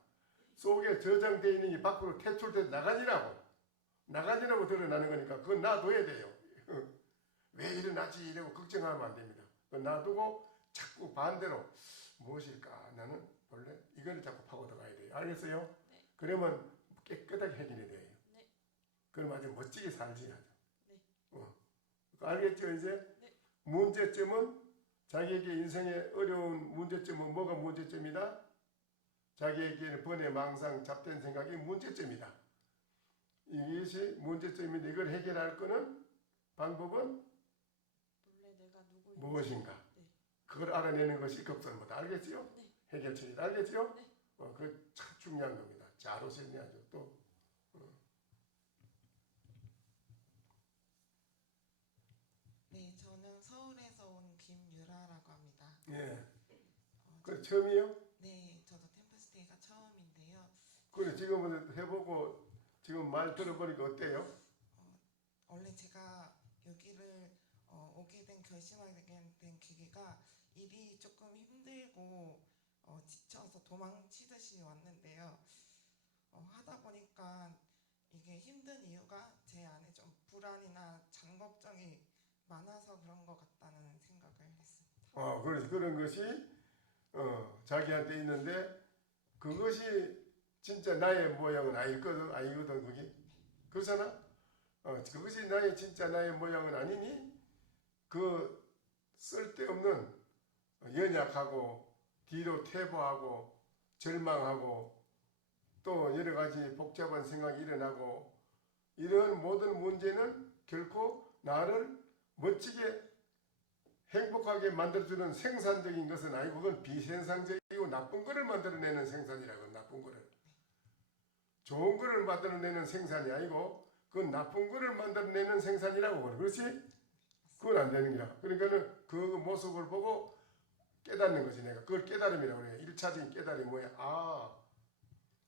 속에 저장되어 있는 게 밖으로 퇴출돼서 나가니라고 드러나는 거니까 그건 놔둬야 돼요. 왜 일어나지? 이러고 걱정하면 안 됩니다. 그건 놔두고 자꾸 반대로 무엇일까? 나는 원래 이거를 자꾸 파고 들어가야 돼요. 알겠어요? 네. 그러면 깨끗하게 해결이 돼요. 네. 그럼 아주 멋지게 살지 하죠. 네. 알겠죠 이제? 네. 문제점은 자기에게 인생의 어려운 문제점은 뭐가 문제점이다? 자기에게는 번뇌, 망상, 잡된 생각이 문제점이다. 이것이 문제점인데 이걸 해결할 거는 방법은 본래 내가 누구인지. 무엇인가? 네. 그걸 알아내는 것이 급선무다. 알겠지요? 네. 해결책이다. 알겠지요? 네. 그거 참 중요한 겁니다. 잘 오셨냐죠. 또 네, 저는 서울에서 온 김유라라고 합니다. 예. 그 처음이요? 네, 저도 템플스테이가 처음인데요. 그래 지금은 해보고 지금 말 들어보니까 어때요? 원래 제가 여기를 오게 된 결심하게 된 계기가 일이 조금 힘들고 지쳐서 도망치듯이 왔는데요. 하다 보니까 이게 힘든 이유가 제 안에 좀 불안이나 장걱정이 많아서 그런 것 같다는 생각을 했습니다. 그래서 그런 것이 자기한테 있는데 그것이 진짜 나의 모양은 아니거든 그게. 그렇잖아? 그것이 진짜 나의 모양은 아니니 그 쓸데없는 연약하고 뒤로 퇴보하고 절망하고 또 여러 가지 복잡한 생각이 일어나고 이런 모든 문제는 결코 나를 멋지게 행복하게 만들어주는 생산적인 것은 아니고 그건 비생산적이고 나쁜 거를 만들어내는 생산이라고. 나쁜 거를. 좋은 거를 만들어내는 생산이 아니고 그건 나쁜 거를 만들어내는 생산이라고. 그렇지? 그건 안 되는 거야. 그러니까는 그 모습을 보고 깨닫는 거지. 내가 그걸 깨달음이라고 그래요. 1차적인 깨달음이 뭐야? 아,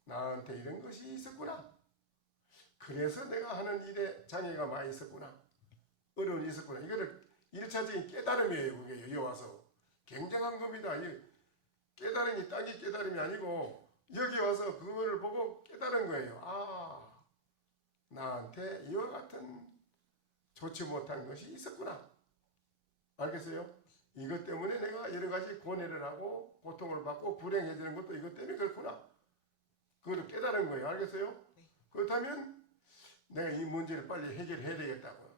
나한테 이런 것이 있었구나. 그래서 내가 하는 일에 장애가 많이 있었구나. 어려움이 있었구나. 이거를 1차적인 깨달음이에요. 그게 여기 와서. 굉장한 겁니다. 깨달음이 딴게 깨달음이 아니고 여기 와서 그거를 보고 깨달은 거예요. 아, 나한테 이와 같은 좋지 못한 것이 있었구나. 알겠어요? 이것 때문에 내가 여러 가지 고뇌를 하고 고통을 받고 불행해지는 것도 이것 때문에 그렇구나. 그걸 깨달은 거예요. 알겠어요? 그렇다면 내가 이 문제를 빨리 해결해야 되겠다고.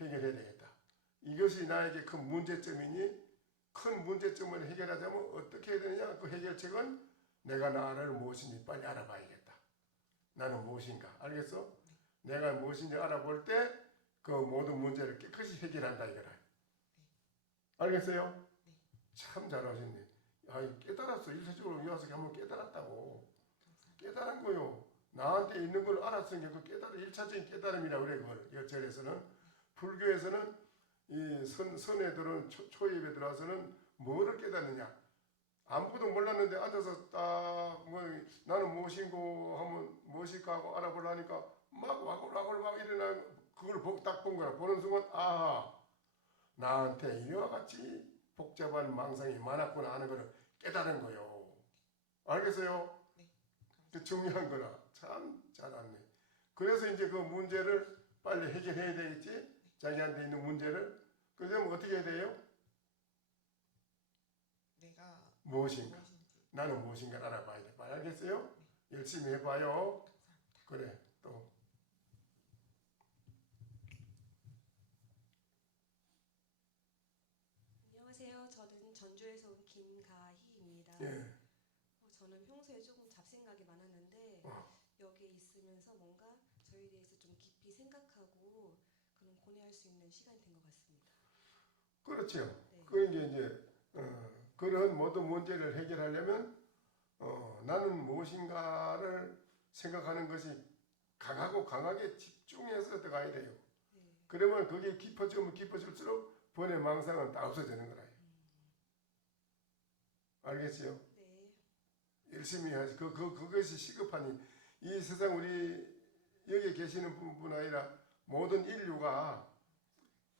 해결해야 되겠다. 이것이 나에게 큰 문제점이니 큰 문제점을 해결하자면 어떻게 해야 되느냐? 그 해결책은 내가 나를 무엇인지 빨리 알아봐야겠다. 나는 무엇인가? 알겠어? 내가 무엇인지 알아볼 때 그 모든 문제를 깨끗이 해결한다 이거라. 알겠어요? 참 잘하셨네. 깨달았어. 일차적으로 여기 와서 한번 깨달았다고. 깨달은 거요. 나한테 있는 걸 알았으니까 그 깨달음, 1차적인 깨달음이라고 그래. 그걸 절에서는. 불교에서는 이 선에들은 초입에 들어와서는 뭐를 깨닫느냐? 아무것도 몰랐는데 앉아서 딱 나는 무엇인고 하면 무엇일까 하고 알아보려니까 막 와글와글 막 일어나는 그걸 딱 본 거야. 보는 순간 아하, 나한테 이와 같이 복잡한 망상이 많았구나 하는 걸 깨달은 거요. 알겠어요? 그 중요한 거라. 참 잘았네. 그래서 이제 그 문제를 빨리 해결해야 되겠지? 자기한테 있는 문제를. 그러면 어떻게 해야 돼요? 내가 무엇인가? 나는 무엇인가 알아봐야 돼. 알겠어요? 열심히 해봐요. 그래. 또. 안녕하세요. 저는 전주에서 온 김가희입니다. 예. 저는 평소에 조금 잡생각이 많았는데 여기에 있으면서 뭔가 저에 대해서 좀 깊이 생각하고 그런 고뇌할 수 있는 시간이 된 것 같습니다. 그렇죠. 네. 그러니까 이제 그런 모든 문제를 해결하려면 나는 무엇인가를 생각하는 것이 강하게 집중해서 들어가야 돼요. 네. 그러면 그게 깊어지면 깊어질수록 번외 망상은 다 없어지는 거라요. 알겠지요? 네. 열심히 하시. 그것이 시급하니 이 세상 우리 여기 계시는 분뿐 아니라 모든 인류가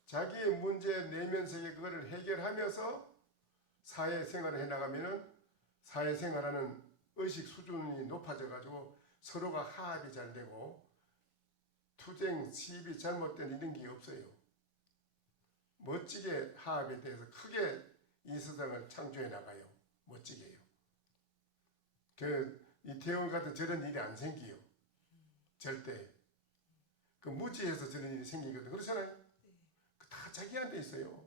자기의 문제 내면서의 그거를 해결하면서 사회생활을 해나가면은 사회생활하는 의식 수준이 높아져 가지고 서로가 화합이 잘 되고 투쟁, 시비 잘못된 이런 게 없어요. 멋지게 화합에 대해서 크게 이 세상을 창조해 나가요. 멋지게요. 이태원 같은 저런 일이 안 생기요. 절대. 그 무지해서 저런 일이 생기거든. 그렇잖아요. 다 자기한테 있어요.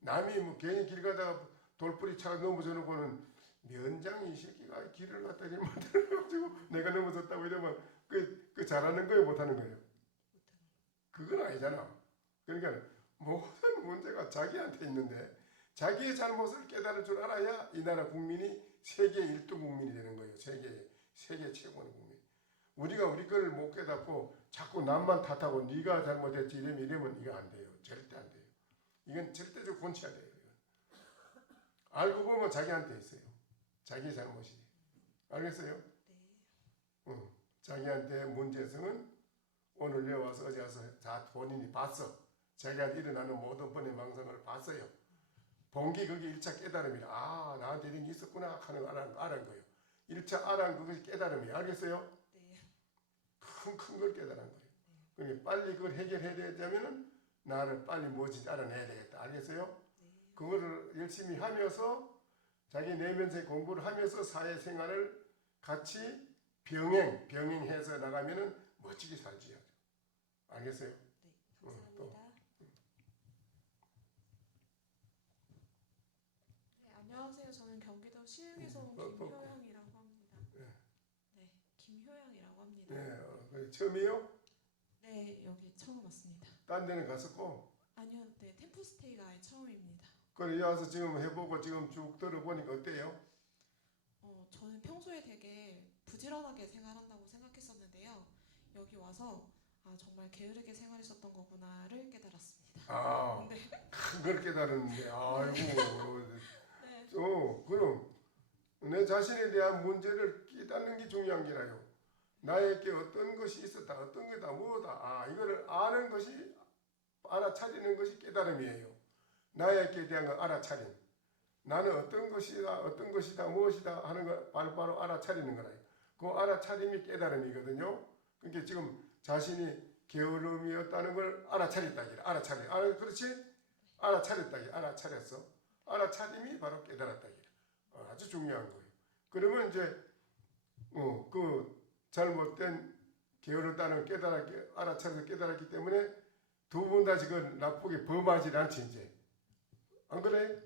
남이 뭐 괜히 길 가다가 돌뿌리 차가 넘어져 놓고는 면장이 이 새끼가 길을 갖다 이렇게 만들어가지고 내가 넘어졌다고 이러면 그 잘하는 거예요, 못하는 거예요? 그건 아니잖아. 그러니까 모든 문제가 자기한테 있는데 자기의 잘못을 깨달을 줄 알아야 이 나라 국민이 세계 1등 국민이 되는 거예요. 세계 최고의 국민. 우리가 우리 거를 못 깨닫고 자꾸 남만 탓하고 네가 잘못했지 이러면 이거 안 돼요. 절대 안 돼요. 이건 절대적으로 고쳐야 돼요. 알고 보면 자기한테 있어요. 자기 잘못이. 알겠어요? 네. 자기한테 문제성은 오늘 여기 와서 어제 와서 다 본인이 봤어. 자기한테 일어나는 모든 번의 망상을 봤어요. 본 게 그게 1차 깨달음이라. 아, 나한테 이런 게 있었구나 하는 걸 알은 거예요. 1차 알은 그것이 깨달음이에요. 알겠어요? 네. 큰 걸 깨달은 거예요. 그러니까 빨리 그걸 해결해야 되면은 나를 빨리 무엇인지 알아내야 되겠다. 알겠어요? 그거를 열심히 하면서 자기 내면의 공부를 하면서 사회생활을 같이 병행해서 나가면은 멋지게 살지요. 알겠어요? 네, 감사합니다. 네, 안녕하세요. 저는 경기도 시흥에서 온 김효영이라고 합니다. 네, 김효영이라고 합니다. 네, 처음이요? 네, 여기 처음 왔습니다. 딴 데는 갔었고? 아니요, 네, 템플스테이가 아예 처음입니다. 그래, 와서 지금 해보고 지금 쭉 들어보니까 어때요? 저는 평소에 되게 부지런하게 생활한다고 생각했었는데요. 여기 와서 정말 게으르게 생활했었던 거구나를 깨달았습니다. 아, 네. 큰 걸 깨달았는데, 아이고. 네. 그럼 내 자신에 대한 문제를 깨닫는 게 중요한 게라요. 나에게 어떤 것이 있었다, 어떤 게 다 뭐다. 이거를 아는 것이, 알아차리는 것이 깨달음이에요. 나에게 대한 걸 알아차림. 나는 어떤 것이다, 무엇이다 하는 걸 바로 알아차리는 거라요. 그 알아차림이 깨달음이거든요. 그러니까 지금 자신이 게으름이었다는 걸 알아차렸다. 그렇지? 알아차렸다. 알아차렸어. 알아차림이 바로 깨달았다. 아주 중요한 거예요. 그러면 이제 그 잘못된 게으르다는 알아차려서 깨달았기 때문에 두 분 다 지금 나쁘게 범하지 않지 이제. 안 그래?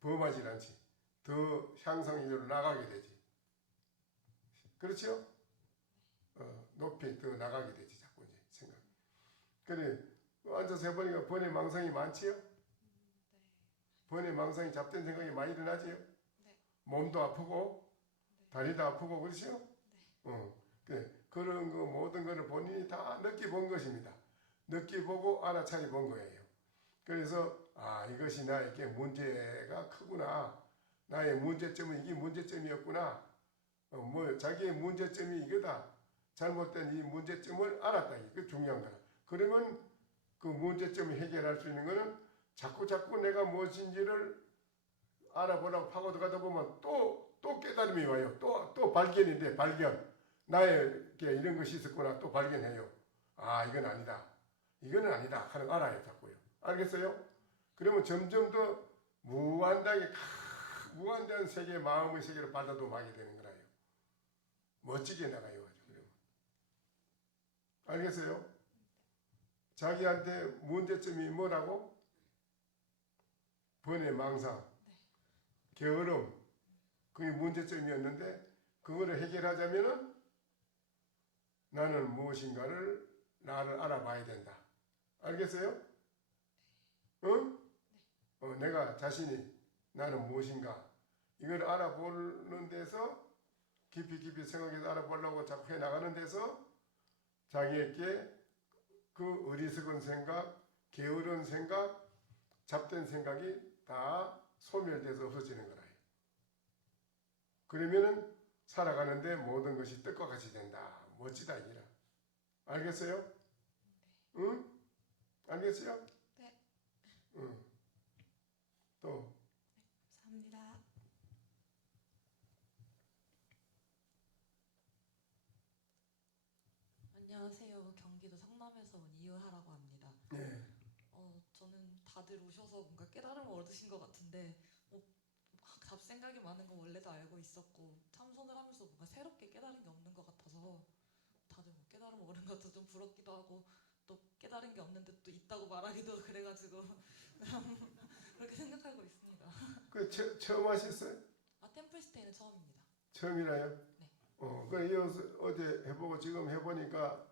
범하지 않지. 더 향상으로 나가게 되지. 그렇죠? 높이 더 나가게 되지 자꾸 이제 생각. 그래 앉아서 해보니까 번외 망상이 많지요? 번외 망상이 잡된 생각이 많이 일어나지요? 몸도 아프고 다리도 아프고 그렇죠? 그래 그런 거 모든 거를 본인이 다 느껴본 것입니다. 느껴보고 알아차려 본 거예요. 그래서 이것이 나에게 문제가 크구나. 나의 문제점은 이게 문제점이었구나. 자기의 문제점이 이거다. 잘못된 이 문제점을 알았다. 이게 중요한 거라. 그러면 그 문제점을 해결할 수 있는 거는 자꾸 내가 무엇인지를 알아보려고 파고 들어가다 보면 또 깨달음이 와요. 또 발견인데 발견. 나에게 이런 것이 있었구나 또 발견해요. 아 이건 아니다. 이거는 아니다 하는 거 알아요 자꾸요. 알겠어요? 그러면 점점 더 무한대한 세계 마음의 세계로 발돋움하게 되는 거라요. 멋지게 나가요. 그러면. 알겠어요? 자기한테 문제점이 뭐라고? 번뇌 망상, 게으름 그게 문제점이었는데 그거를 해결하자면은 나는 무엇인가를 나를 알아봐야 된다. 알겠어요? 응? 내가 자신이 나는 무엇인가 이걸 알아보는 데서 깊이 생각해서 알아보려고 자꾸 해나가는 데서 자기에게 그 어리석은 생각, 게으른 생각, 잡된 생각이 다 소멸돼서 없어지는 거라요. 그러면은 살아가는데 모든 것이 뜻과 같이 된다. 멋지다 이기라. 알겠어요? 응? 알겠어요? 네. 응. 또. 감사합니다. 안녕하세요. 경기도 성남에서 온 이유하라고 합니다. 네. 저는 다들 오셔서 뭔가 깨달음을 얻으신 것 같은데 잡생각이 많은 건 원래도 알고 있었고 참선을 하면서 뭔가 새롭게 깨달은 게 없는 것 같아서 다들 뭐 깨달음을 얻은 것도 좀 부럽기도 하고 또 깨달은 게 없는데 또 있다고 말하기도 그래가지고 그렇게 생각하고 있습니다. 그 처음 하셨어요? 템플스테이는 처음입니다. 처음이라요? 네. 그 어제 해보고 지금 해보니까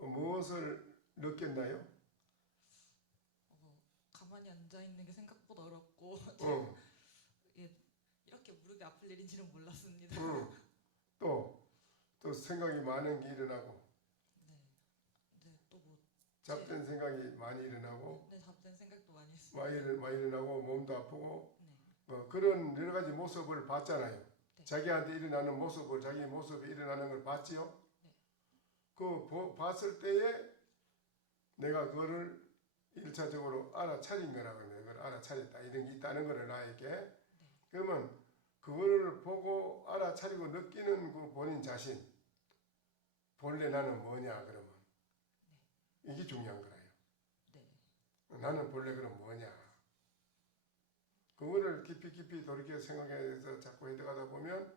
무엇을 느꼈나요? 가만히 앉아 있는 게 생각보다 어렵고 이렇게 무릎이 아플 일인지는 몰랐습니다. 또 생각이 많은 게 일어나고. 또 뭐 잡된 생각이 많이 일어나고. 네, 잡된 생각도 많이 했습니다. 많이 일어나고 몸도 아프고. 그런 여러 가지 모습을 봤잖아요. 네. 자기한테 일어나는 모습을 자기 모습이 일어나는 걸 봤지요. 그 봤을 때에 내가 그거를 1차적으로 알아차린 거라고 하면 그걸 알아차렸다. 이런 게 있다는 거를 나에게. 그러면 그거를 보고 알아차리고 느끼는 그 본인 자신. 본래 나는 뭐냐 그러면. 이게 중요한 거라요. 나는 본래 그럼 뭐냐. 그거를 깊이 돌이켜 생각해서 자꾸 해석하다 보면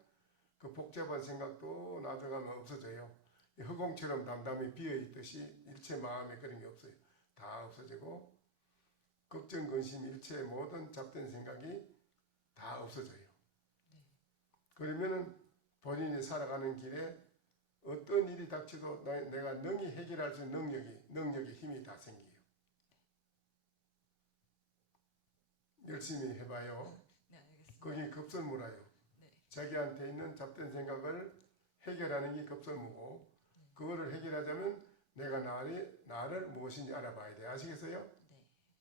그 복잡한 생각도 나중에 없어져요. 허공처럼 담담히 비어있듯이 일체 마음에 그런 게 없어요. 다 없어지고 걱정, 근심, 일체 모든 잡된 생각이 다 없어져요. 그러면은 본인이 살아가는 길에 어떤 일이 닥쳐도 내가 능히 해결할 수 있는 능력이 힘이 다 생겨요. 열심히 해봐요. 네, 알겠습니다. 그게 급선무라요. 자기한테 있는 잡된 생각을 해결하는 게 급선무고 그거를 해결하자면 내가 나를 무엇인지 알아봐야 돼. 아시겠어요?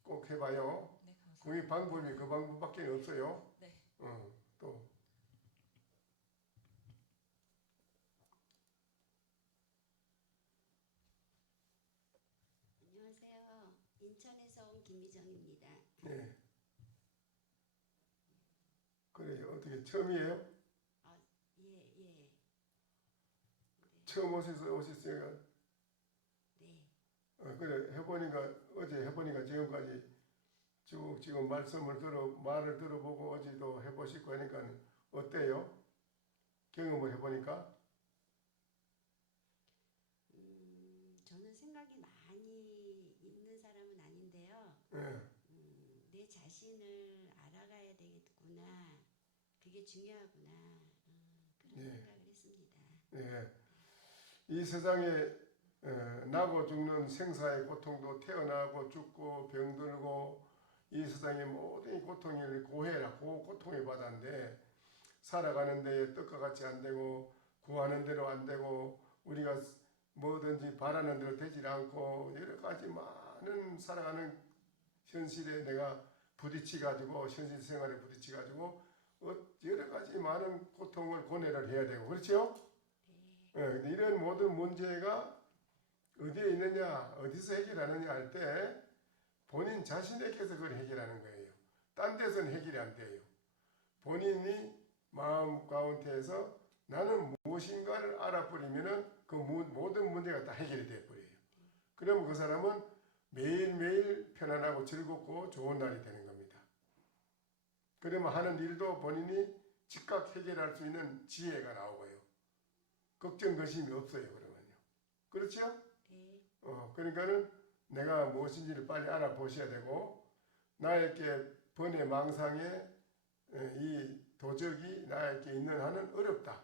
꼭 해봐요. 그게 방법이 그 방법밖에 없어요. 또. 안녕하세요. 인천에서 온 김미정입니다. 네. 그래요. 어떻게 처음이에요? 예. 처음 오셨으니까. 네. 그래 어제 해보니까 지금까지 쭉 지금 말을 들어보고 어제도 해보시고 하니까 어때요? 경험을 해보니까? 저는 생각이 많이 있는 사람은 아닌데요. 내 자신을 알아가야 되겠구나. 그게 중요하구나. 그런 생각을 했습니다. 네. 이 세상에 나고 죽는 생사의 고통도 태어나고 죽고 병들고 이 세상의 모든 고통을 고해라 고통을 받았는데 살아가는 데에 뜻과 같이 안 되고 구하는 대로 안 되고 우리가 뭐든지 바라는 대로 되질 않고 여러 가지 많은 살아가는 현실에 내가 부딪혀가지고 현실 생활에 부딪혀가지고 여러 가지 많은 고통을 고뇌를 해야 되고 그렇죠? 근데 이런 모든 문제가 어디에 있느냐 어디서 해결하느냐 할 때 본인 자신에게서 그걸 해결하는 거예요. 딴 데서는 해결이 안 돼요. 본인이 마음 가운데에서 나는 무엇인가를 알아버리면은 그 모든 문제가 다 해결이 돼버려요. 그러면 그 사람은 매일매일 편안하고 즐겁고 좋은 날이 되는 겁니다. 그러면 하는 일도 본인이 즉각 해결할 수 있는 지혜가 나오고요. 걱정, 근심이 없어요. 그러면요. 그렇죠? 네. 그러니까는 내가 무엇인지를 빨리 알아보셔야 되고, 나에게 번뇌 망상에 이 도적이 나에게 있는 한은 어렵다.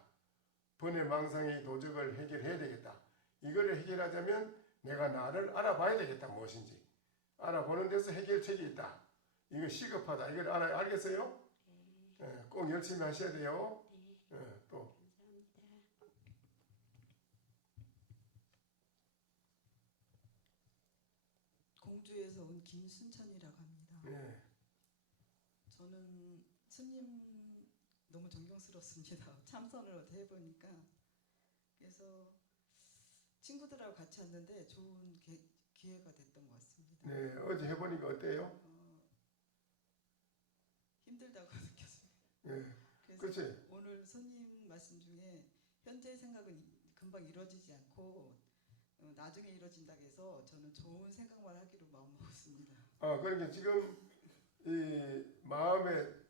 번뇌 망상의 도적을 해결해야 되겠다. 이거를 해결하자면 내가 나를 알아봐야 되겠다. 무엇인지 알아보는 데서 해결책이 있다. 이거 시급하다. 이걸 알겠어요? 네. 꼭 열심히 하셔야 돼요. 네. 또 감사합니다. 공주에서 온 김순천이라고 합니다. 네. 저는 스님 너무 존경스럽습니다. 참선을 해보니까. 그래서 친구들하고 같이 왔는데 좋은 기회가 됐던 것 같습니다. 네, 어제 해보니까 어때요? 힘들다고 느꼈습니다. 네. 그래서 그렇지. 오늘 스님 말씀 중에 현재의 생각은 금방 이루어지지 않고 나중에 이루어진다고 해서 저는 좋은 생각만 하기로 마음먹었습니다. 그러니까 지금 이 마음에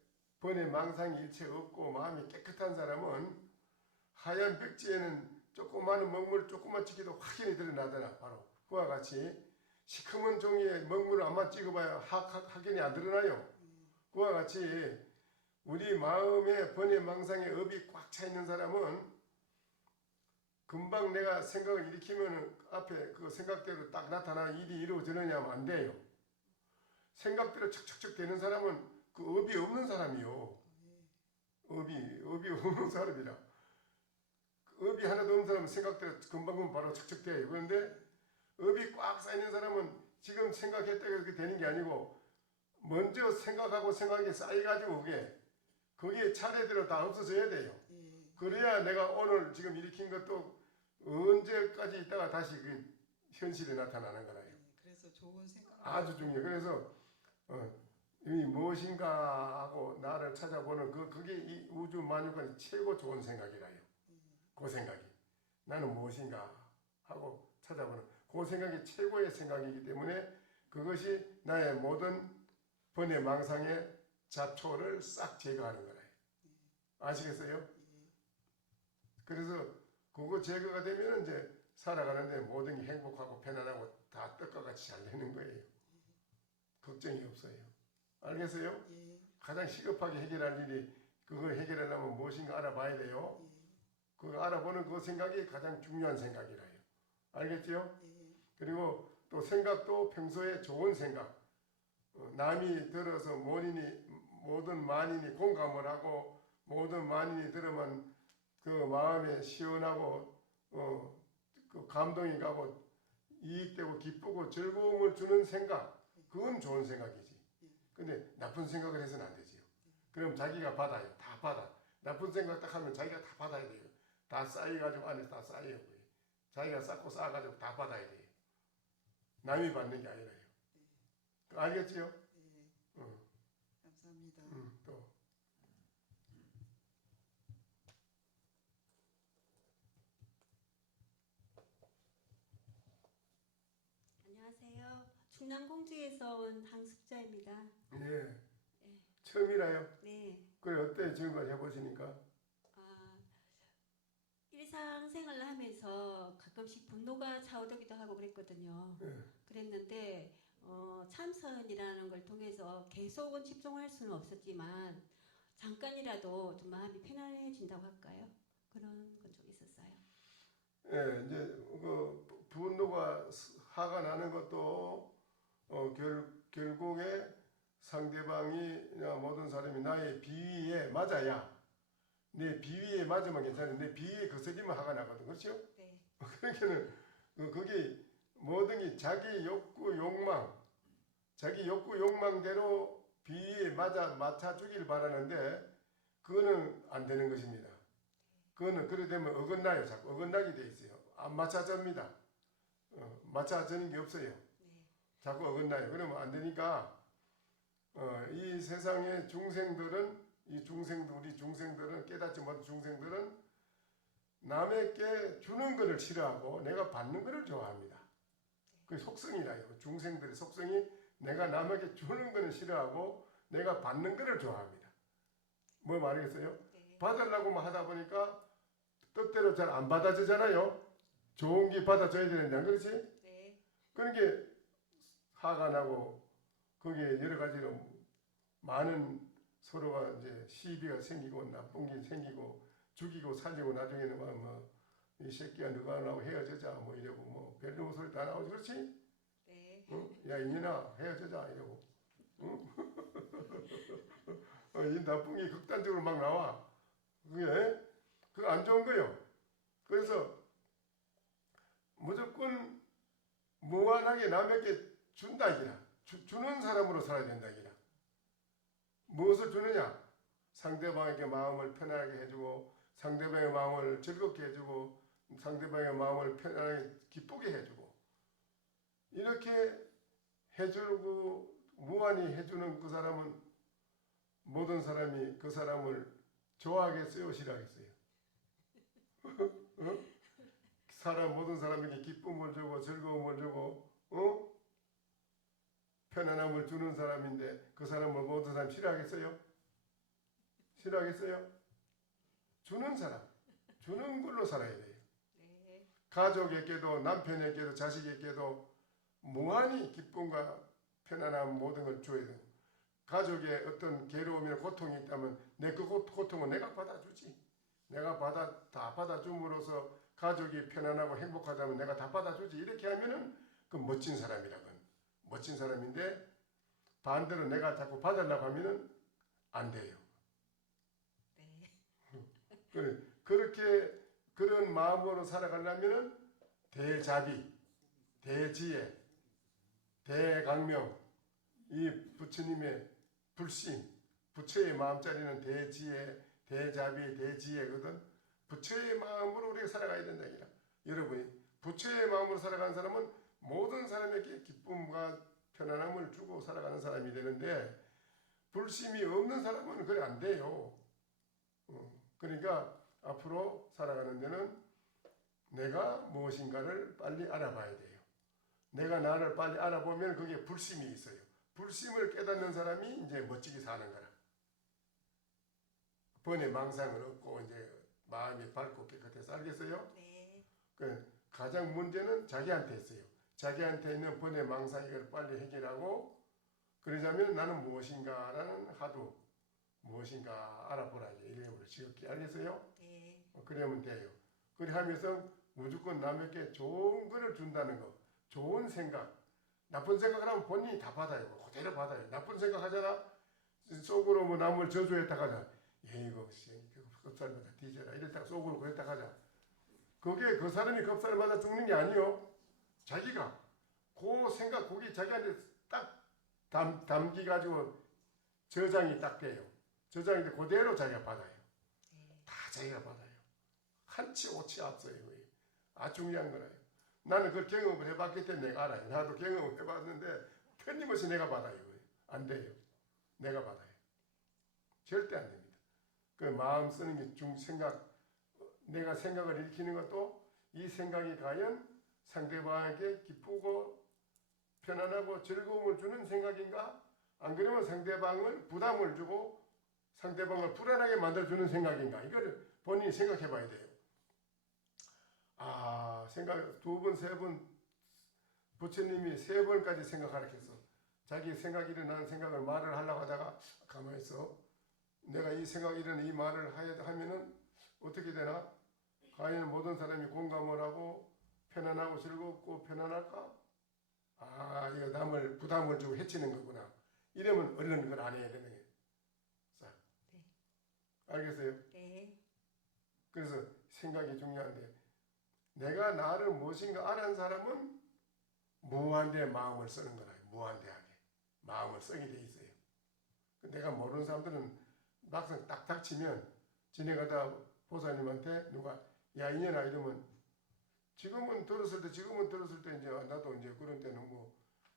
번뇌 망상이 일체 없고 마음이 깨끗한 사람은 하얀 백지에는 조그마한 먹물 조그만 찍기도 확연히 드러나더라. 바로 그와 같이 시커먼 종이에 먹물을 안만 찍어봐야 확연히 안 드러나요. 그와 같이 우리 마음에 번뇌 망상의 업이 꽉 차 있는 사람은 금방 내가 생각을 일으키면 앞에 그 생각대로 딱 나타나 일이 이루어지느냐 하면 안 돼요. 생각대로 척척척 되는 사람은 그 업이 없는 사람이요. 업이 없는 사람이라. 업이 하나도 없는 사람은 생각대로 금방 바로 척척 돼요. 그런데 업이 꽉 쌓이는 사람은 지금 생각했다고 그렇게 되는 게 아니고 먼저 생각하고 생각이 쌓여가지고 그게 차례대로 다 없어져야 돼요. 그래야 내가 오늘 지금 일으킨 것도 언제까지 있다가 다시 그 현실에 나타나는 거라요. 그래서 좋은 생각. 아주 중요해요. 그래서 이 무엇인가 하고 나를 찾아보는 그게 이 우주 만유관의 최고 좋은 생각이라요. 그 생각이 나는 무엇인가 하고 찾아보는 그 생각이 최고의 생각이기 때문에 그것이 나의 모든 번뇌 망상의 잡초를 싹 제거하는 거라요. 아시겠어요? 그래서 그거 제거가 되면 이제 살아가는데 모든 게 행복하고 편안하고 다 떡과 같이 잘 되는 거예요. 걱정이 없어요. 알겠어요? 가장 시급하게 해결할 일이 그걸 해결하려면 무엇인가 알아봐야 돼요. 그거 알아보는 그 생각이 가장 중요한 생각이라요. 알겠지요? 그리고 또 생각도 평소에 좋은 생각. 남이 들어서 모든 만인이 공감을 하고 모든 만인이 들으면 그 마음에 시원하고 그 감동이 가고 이익되고 기쁘고 즐거움을 주는 생각. 그건 좋은 생각이지. 근데 나쁜 생각을 해서는 안 되지요. 그럼 자기가 받아요. 다 받아. 나쁜 생각 딱 하면 자기가 다 받아야 돼요. 다 쌓여가지고 안에 다 쌓여요. 자기가 쌓고 쌓아가지고 다 받아야 돼요. 남이 받는 게 아니라요. 알겠지요? 감사합니다. 또. 안녕하세요. 충남 공주에서 온 황숙자입니다. 예. 처음이라요? 네. 그래 어때요? 지금까지 해보시니까? 일상생활을 하면서 가끔씩 분노가 차오르기도 하고 그랬거든요. 그랬는데 참선이라는 걸 통해서 계속은 집중할 수는 없었지만 잠깐이라도 좀 마음이 편안해진다고 할까요? 그런 건 좀 있었어요. 예, 이제 그 분노가 화가 나는 것도 결국에 상대방이나 모든 사람이 나의 비위에 맞아야 내 비위에 맞으면 괜찮은데 내 비위에 거슬리면 화가 나거든. 그렇죠? 네. 그러니까는 그게 모든 게 자기 욕구 욕망대로 비위에 맞춰주길 바라는데 그거는 안 되는 것입니다. 그거는 그래 되면 어긋나요. 자꾸 어긋나게 돼 있어요. 안 맞춰집니다. 맞춰지는 게 없어요. 자꾸 어긋나요. 그러면 안 되니까 이 세상의 중생들은 이 중생들, 우리 중생들은, 깨닫지 못한 중생들은 남에게 주는 것을 싫어하고 내가 받는 것을 좋아합니다. 그게 속성이라 이거. 중생들의 속성이 내가 남에게 주는 것을 싫어하고 내가 받는 것을 좋아합니다. 뭐 말하겠어요? 받으려고 하다 보니까 뜻대로 잘 안 받아지잖아요. 좋은 게 받아줘야 되는데, 안 그렇지? 그러니까 화가 나고 거기에 여러 가지로 많은 서로가 이제 시비가 생기고 나쁜 게 생기고 죽이고 살리고 나중에는 뭐 이 새끼야 너가 나하고 헤어지자 뭐 이러고 뭐 별로 소리 다 나오지, 그렇지? 응? 야 이년아 헤어지자 이러고, 응? 이 나쁜 게 극단적으로 막 나와. 그게 그거 안 좋은 거요. 그래서 무조건 무한하게 남에게 준다기라. 주는 사람으로 살아야 된다기라. 무엇을 주느냐? 상대방에게 마음을 편하게 해주고 상대방의 마음을 즐겁게 해주고 상대방의 마음을 편하게 기쁘게 해주고 이렇게 해주고 무한히 해주는 그 사람은 모든 사람이 그 사람을 좋아하겠어요? 싫어하겠어요? 어? 모든 사람에게 기쁨을 주고 즐거움을 주고 편안함을 주는 사람인데 그 사람을 모든 사람 싫어하겠어요? 싫어하겠어요? 주는 사람, 주는 걸로 살아야 돼요. 가족에게도 남편에게도 자식에게도 무한히 기쁨과 편안함 모든 걸 줘야 돼요. 가족의 어떤 괴로움이나 고통이 있다면 내 그 고통은 내가 받아주지. 내가 다 받아줌으로써 가족이 편안하고 행복하다면 내가 다 받아주지. 이렇게 하면은 그 멋진 사람이라건. 멋진 사람인데 반대로 내가 자꾸 받으려고 하면은 안 돼요. 그렇게 그런 마음으로 살아가려면은 대자비, 대지혜, 대강명, 이 부처님의 불신, 부처의 마음자리는 대지혜, 대자비, 대지혜거든. 부처의 마음으로 우리가 살아가야 된다. 여러분이 부처의 마음으로 살아가는 사람은 모든 사람에게 기쁨과 편안함을 주고 살아가는 사람이 되는데 불심이 없는 사람은 그래 안 돼요. 그러니까 앞으로 살아가는 데는 내가 무엇인가를 빨리 알아봐야 돼요. 내가 나를 빨리 알아보면 그게 불심이 있어요. 불심을 깨닫는 사람이 이제 멋지게 사는 거라. 번뇌 망상을 얻고 이제 마음이 밝고 깨끗해서 알겠어요? 네. 가장 문제는 자기한테 있어요. 자기한테 있는 번뇌 망상 이걸 빨리 해결하고 그러자면 나는 무엇인가라는 하도 무엇인가 알아보라 이래버려 지극히 알겠어요? 네. 그러면 돼요. 그래 하면서 무조건 남에게 좋은 거를 준다는 거, 좋은 생각. 나쁜 생각을 하면 본인이 다 받아요. 그대로 받아요. 나쁜 생각 하잖아. 속으로 뭐 남을 저주했다 하자. 이거 겁살 맞아 뒤져라 이랬다가 속으로 그랬다 하자. 그게 그 사람이 겁살 맞아 죽는 게 아니요. 자기가 그 생각 거기 자기한테 딱 담기가지고 저장이 딱 돼요. 저장이 돼 그대로 자기가 받아요. 다 자기가 받아요. 한치 오치 앞서요. 아주 중요한 거라요. 나는 그걸 경험을 해봤기 때문에 내가 알아요. 나도 경험을 해봤는데 틀림없이 내가 받아요. 안 돼요. 내가 받아요. 절대 안 됩니다. 그 마음 쓰는 게 생각, 내가 생각을 일으키는 것도 이 생각이 과연 상대방에게 기쁘고 편안하고 즐거움을 주는 생각인가? 안 그러면 상대방을 부담을 주고 상대방을 불안하게 만들어주는 생각인가? 이걸 본인이 생각해 봐야 돼요. 생각 2번, 3번 부처님이 3번까지 생각하라 했어. 자기 생각이 일어나는 생각을 말을 하려고 하다가 가만히 있어. 내가 이 생각이 일어나는 이 말을 하면은 어떻게 되나? 과연 모든 사람이 공감을 하고 편안하고 즐겁고 편안할까? 이거 남을 부담을 주고 해치는 거구나. 이러면 얼른 그걸 안 해야 되는 거예요. 자, 네. 알겠어요? 네. 그래서 생각이 중요한데 내가 나를 무엇인가 아는 사람은 무한대 마음을 쓰는 거라. 무한대하게 마음을 쓰게 돼 있어요. 내가 모르는 사람들은 막상 딱 닥치면 지내가다 보사님한테 누가 야 이년아 이러면 지금은 들었을 때 이제 나도 이제 그런 때는 뭐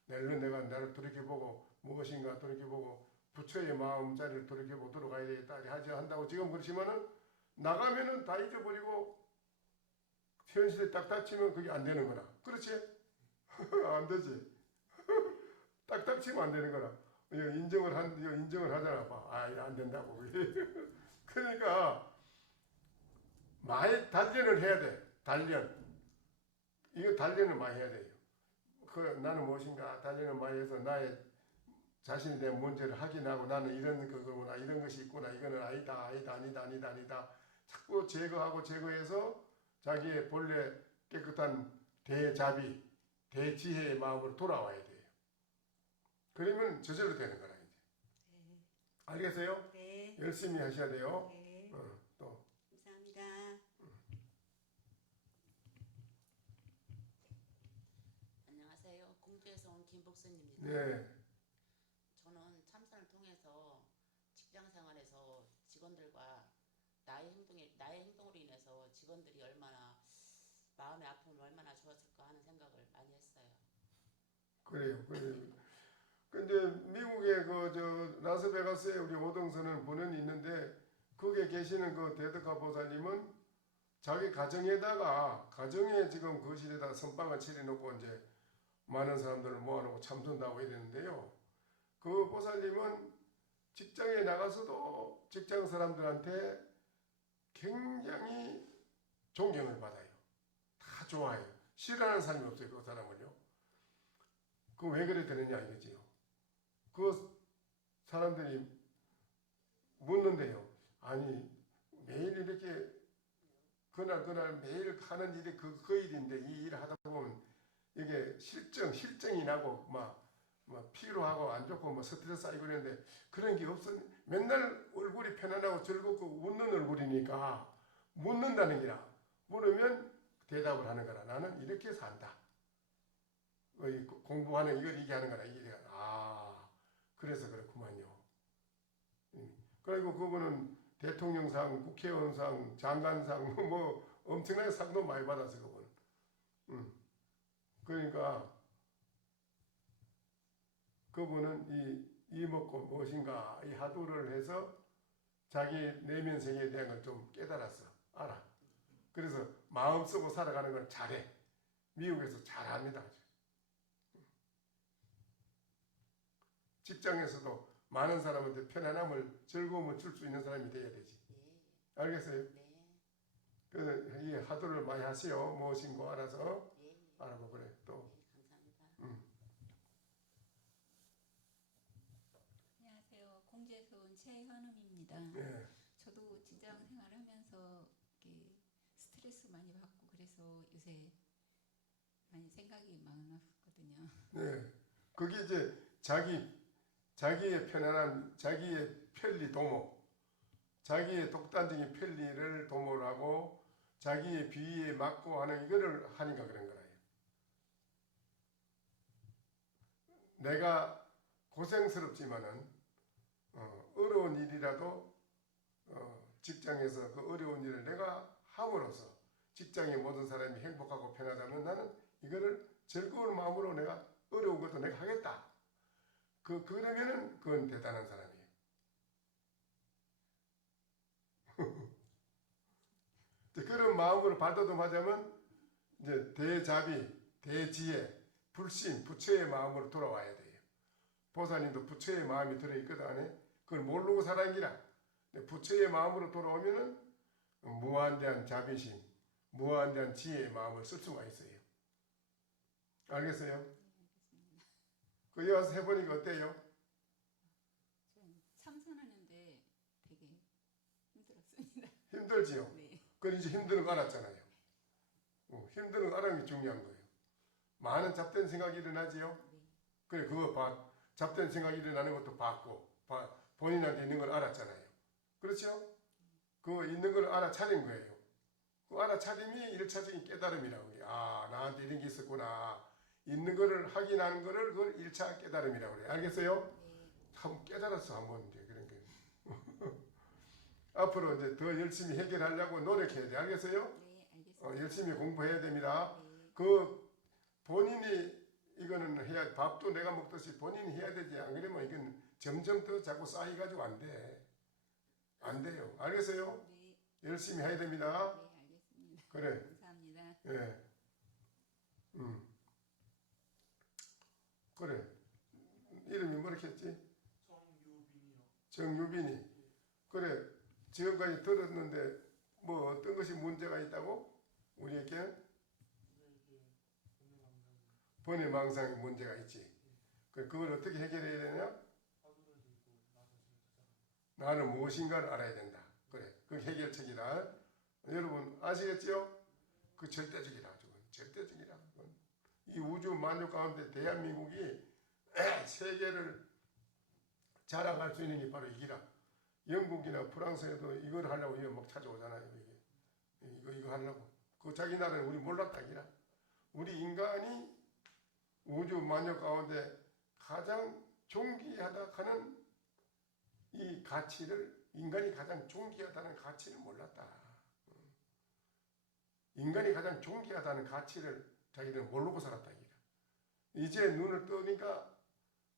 내가 나를 돌이켜보고 무엇인가 돌이켜보고 부처의 마음자리를 돌이켜보도록 해야 되겠다 하지 한다고 지금 그러시면은 나가면은 다 잊어버리고 현실에 딱 닥치면 그게 안 되는 거라. 그렇지? 안 되지. 딱 닥치면 안 되는 거라. 이거 인정을 하잖아. 봐. 아, 이거 안 된다고. 그러니까 많이 단련을 해야 돼. 단련. 이거 단련을 많이 해야 돼요. 나는 무엇인가 단련을 많이 해서 나의 자신에 대한 문제를 확인하고 나는 이런 거구나, 이런 것이 있구나, 이거는 아니다, 아니다. 자꾸 제거하고 제거해서 자기의 본래 깨끗한 대자비, 대지혜의 마음으로 돌아와야 돼요. 그러면 저절로 되는 거라 이제. 네. 알겠어요? 네. 열심히 하셔야 돼요. 네. 또. 감사합니다. 안녕하세요. 공주에서 온 김복순입니다. 네. 저는 참선을 통해서 직장 생활에서 직원들과 나의 행동으로 인해서 직원들이 얼마나 마음의 아픔을 얼마나 주었을까 하는 생각을 많이 했어요. 그래요. 근데 미국의 라스베가스에 우리 오동선은 본연이 있는데 거기에 계시는 그 대덕화 보살님은 자기 가정에 지금 거실에다 선빵을 차려놓고 이제 많은 사람들을 모아놓고 참선다고 이랬는데요. 그 보살님은 직장에 나가서도 직장 사람들한테 굉장히 존경을 받아요. 다 좋아해요. 싫어하는 사람이 없어요. 그 사람을요. 그 왜 그래 되느냐 이거지요. 그 사람들이 묻는데요. 아니 매일 이렇게 그날 매일 하는 일이 그 일인데 이 일을 하다 보면 이게 실증이 나고 막 피로하고 안 좋고 스트레스 쌓이고 그러는데 그런 게 없어. 맨날 얼굴이 편안하고 즐겁고 웃는 얼굴이니까 묻는다는 기라. 물으면 대답을 하는 거라. 나는 이렇게 산다. 공부하는 이걸 얘기하는 거라. 이게 그래서 그렇구만요. 그리고 그분은 대통령상, 국회의원상, 장관상 엄청나게 상도 많이 받았어요. 그분은. 그러니까 그분은 이 먹고 무엇인가 이 하도를 해서 자기 내면 세계에 대한 걸 좀 깨달았어. 알아. 그래서 마음 쓰고 살아가는 걸 잘해. 미국에서 잘합니다. 직장에서도 많은 사람한테 편안함을 즐거움을 줄 수 있는 사람이 돼야 되지. 알겠어요? 그래서 이 하도를 많이 하시오. 무엇인 거 알아서 알아보고 그래. 또. 안녕하세요. 공주에서 온 최현음입니다. 네. 저도 직장 생활하면서 이렇게 스트레스 많이 받고 그래서 요새 많이 생각이 많았거든요. 네. 그게 이제 자기의 편안함, 자기의 편리 도모, 자기의 독단적인 편리를 도모를 하고 자기의 비위에 맞고 하는 이거를 하니까 그런 거예요. 내가 고생스럽지만은 어려운 일이라도 직장에서 그 어려운 일을 내가 함으로써 직장의 모든 사람이 행복하고 편하다면 나는 이거를 즐거운 마음으로 내가 어려운 것도 내가 하겠다. 그러면은 그건 대단한 사람이에요. 그런 마음으로 발돋움하자면 이제 대자비, 대지혜, 불신, 부처의 마음으로 돌아와야 돼요. 보살님도 부처의 마음이 들어있거든 안에. 그걸 모르고 살아있기라. 부처의 마음으로 돌아오면은 무한대한 자비심, 무한대한 지혜의 마음을 쓸 수가 있어요. 알겠어요? 거기 와서 해보니까 어때요? 참선하는데 되게 힘들었습니다. 힘들지요? 네. 그건 이제 힘드는 거 알았잖아요. 힘드는 거 알아는 게 중요한 거예요. 많은 잡된 생각이 일어나지요? 그래, 그거 봐. 잡된 생각이 일어나는 것도 봤고, 본인한테 있는 걸 알았잖아요. 그렇죠? 그거 있는 걸 알아차린 거예요. 그 알아차림이 1차적인 깨달음이라고 해요. 나한테 이런 게 있었구나. 있는 거를 확인하는 거를 그걸 1차 깨달음이라고 그래요. 알겠어요? 한번 깨달았어, 한번 이제 그런 게. 앞으로 이제 더 열심히 해결하려고 노력해야 돼. 알겠어요? 네, 알겠습니다. 열심히 공부해야 됩니다. 그 본인이 이거는 해야 밥도 내가 먹듯이 본인이 해야 되지. 안 그러면 이건 점점 더 자꾸 쌓여가지고 안 돼. 안 돼요. 알겠어요? 네. 열심히 해야 됩니다. 네, 알겠습니다. 그래. 감사합니다. 예. 그래. 이름이 뭐라고 했지? 정유빈이. 그래. 지금까지 들었는데 뭐 어떤 것이 문제가 있다고? 우리에게? 번외망상이 문제가 있지. 그걸 어떻게 해결해야 되냐? 나는 무엇인가를 알아야 된다. 그래. 그 해결책이다. 여러분 아시겠죠? 그 절대적이라. 절대적이라. 이 우주 만유 가운데 대한민국이 세계를 자랑할 수 있는 게 바로 이기라. 영국이나 프랑스에도 이걸 하려고 이거 막 찾아오잖아요. 이거 하려고. 그 자기 나라는 우리 몰랐다 이기라. 우리 인간이 우주 만유 가운데 가장 존귀하다 하는 이 가치를, 인간이 가장 존귀하다는 가치를 몰랐다. 인간이 가장 존귀하다는 가치를 자기들은 모르고 살았다 이기라. 이제 눈을 뜨니까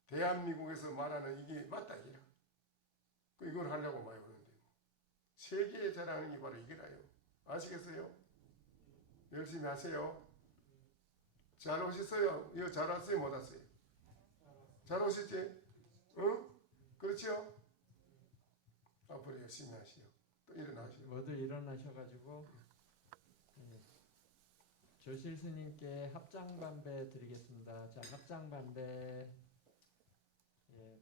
대한민국에서 말하는 이게 맞다 이기라. 이걸 하려고 많이 오는데 세계에 자랑하는 게 바로 이거라요. 아시겠어요? 열심히 하세요. 잘 오셨어요? 이거 잘 왔어요? 못 왔어요? 잘 오셨지? 응? 그렇죠? 앞으로 열심히 하시오. 또 일어나시오. 모두 일어나셔가지고 조실 스님께 합장반배 드리겠습니다. 자, 합장반배. 예.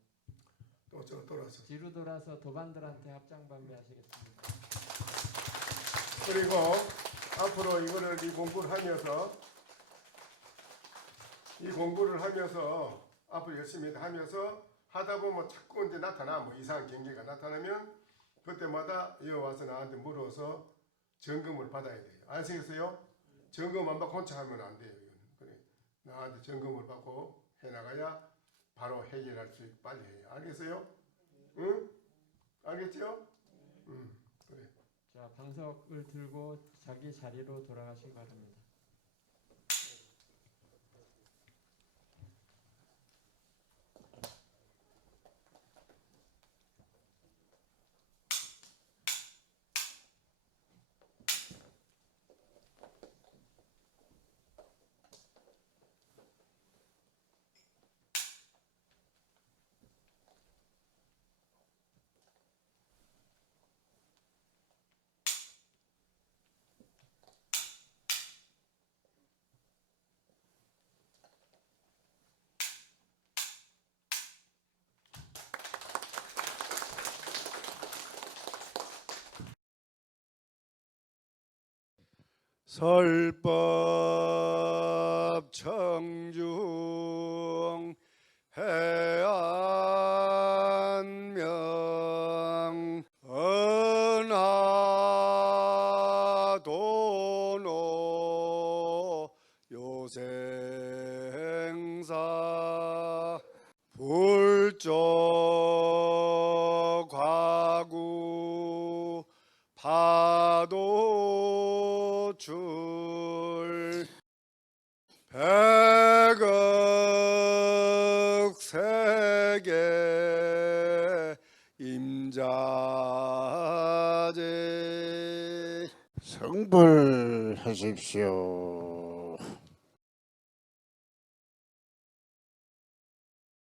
또 저 돌아서. 뒤로 돌아서 도반들한테 합장반배 하시겠습니다. 그리고 앞으로 이 공부를 하면서 앞으로 열심히 하면서 하다 보면 자꾸 이제 나타나 뭐 이상한 경계가 나타나면 그때마다 여기 와서 나한테 물어서 점검을 받아야 돼요. 아시겠어요? 점검 안 받고 혼자 하면 안 돼요. 그래. 나한테 점검을 받고 해나가야 바로 해결할 수 있고 빨리 해요. 알겠어요? 응? 알겠죠? 그래. 자, 방석을 들고 자기 자리로 돌아가시기 바랍니다. 설법 청중 해안명 은하도노 요생사 불조 과구 파도 줄 백억 세계 임자제 성불하십시오.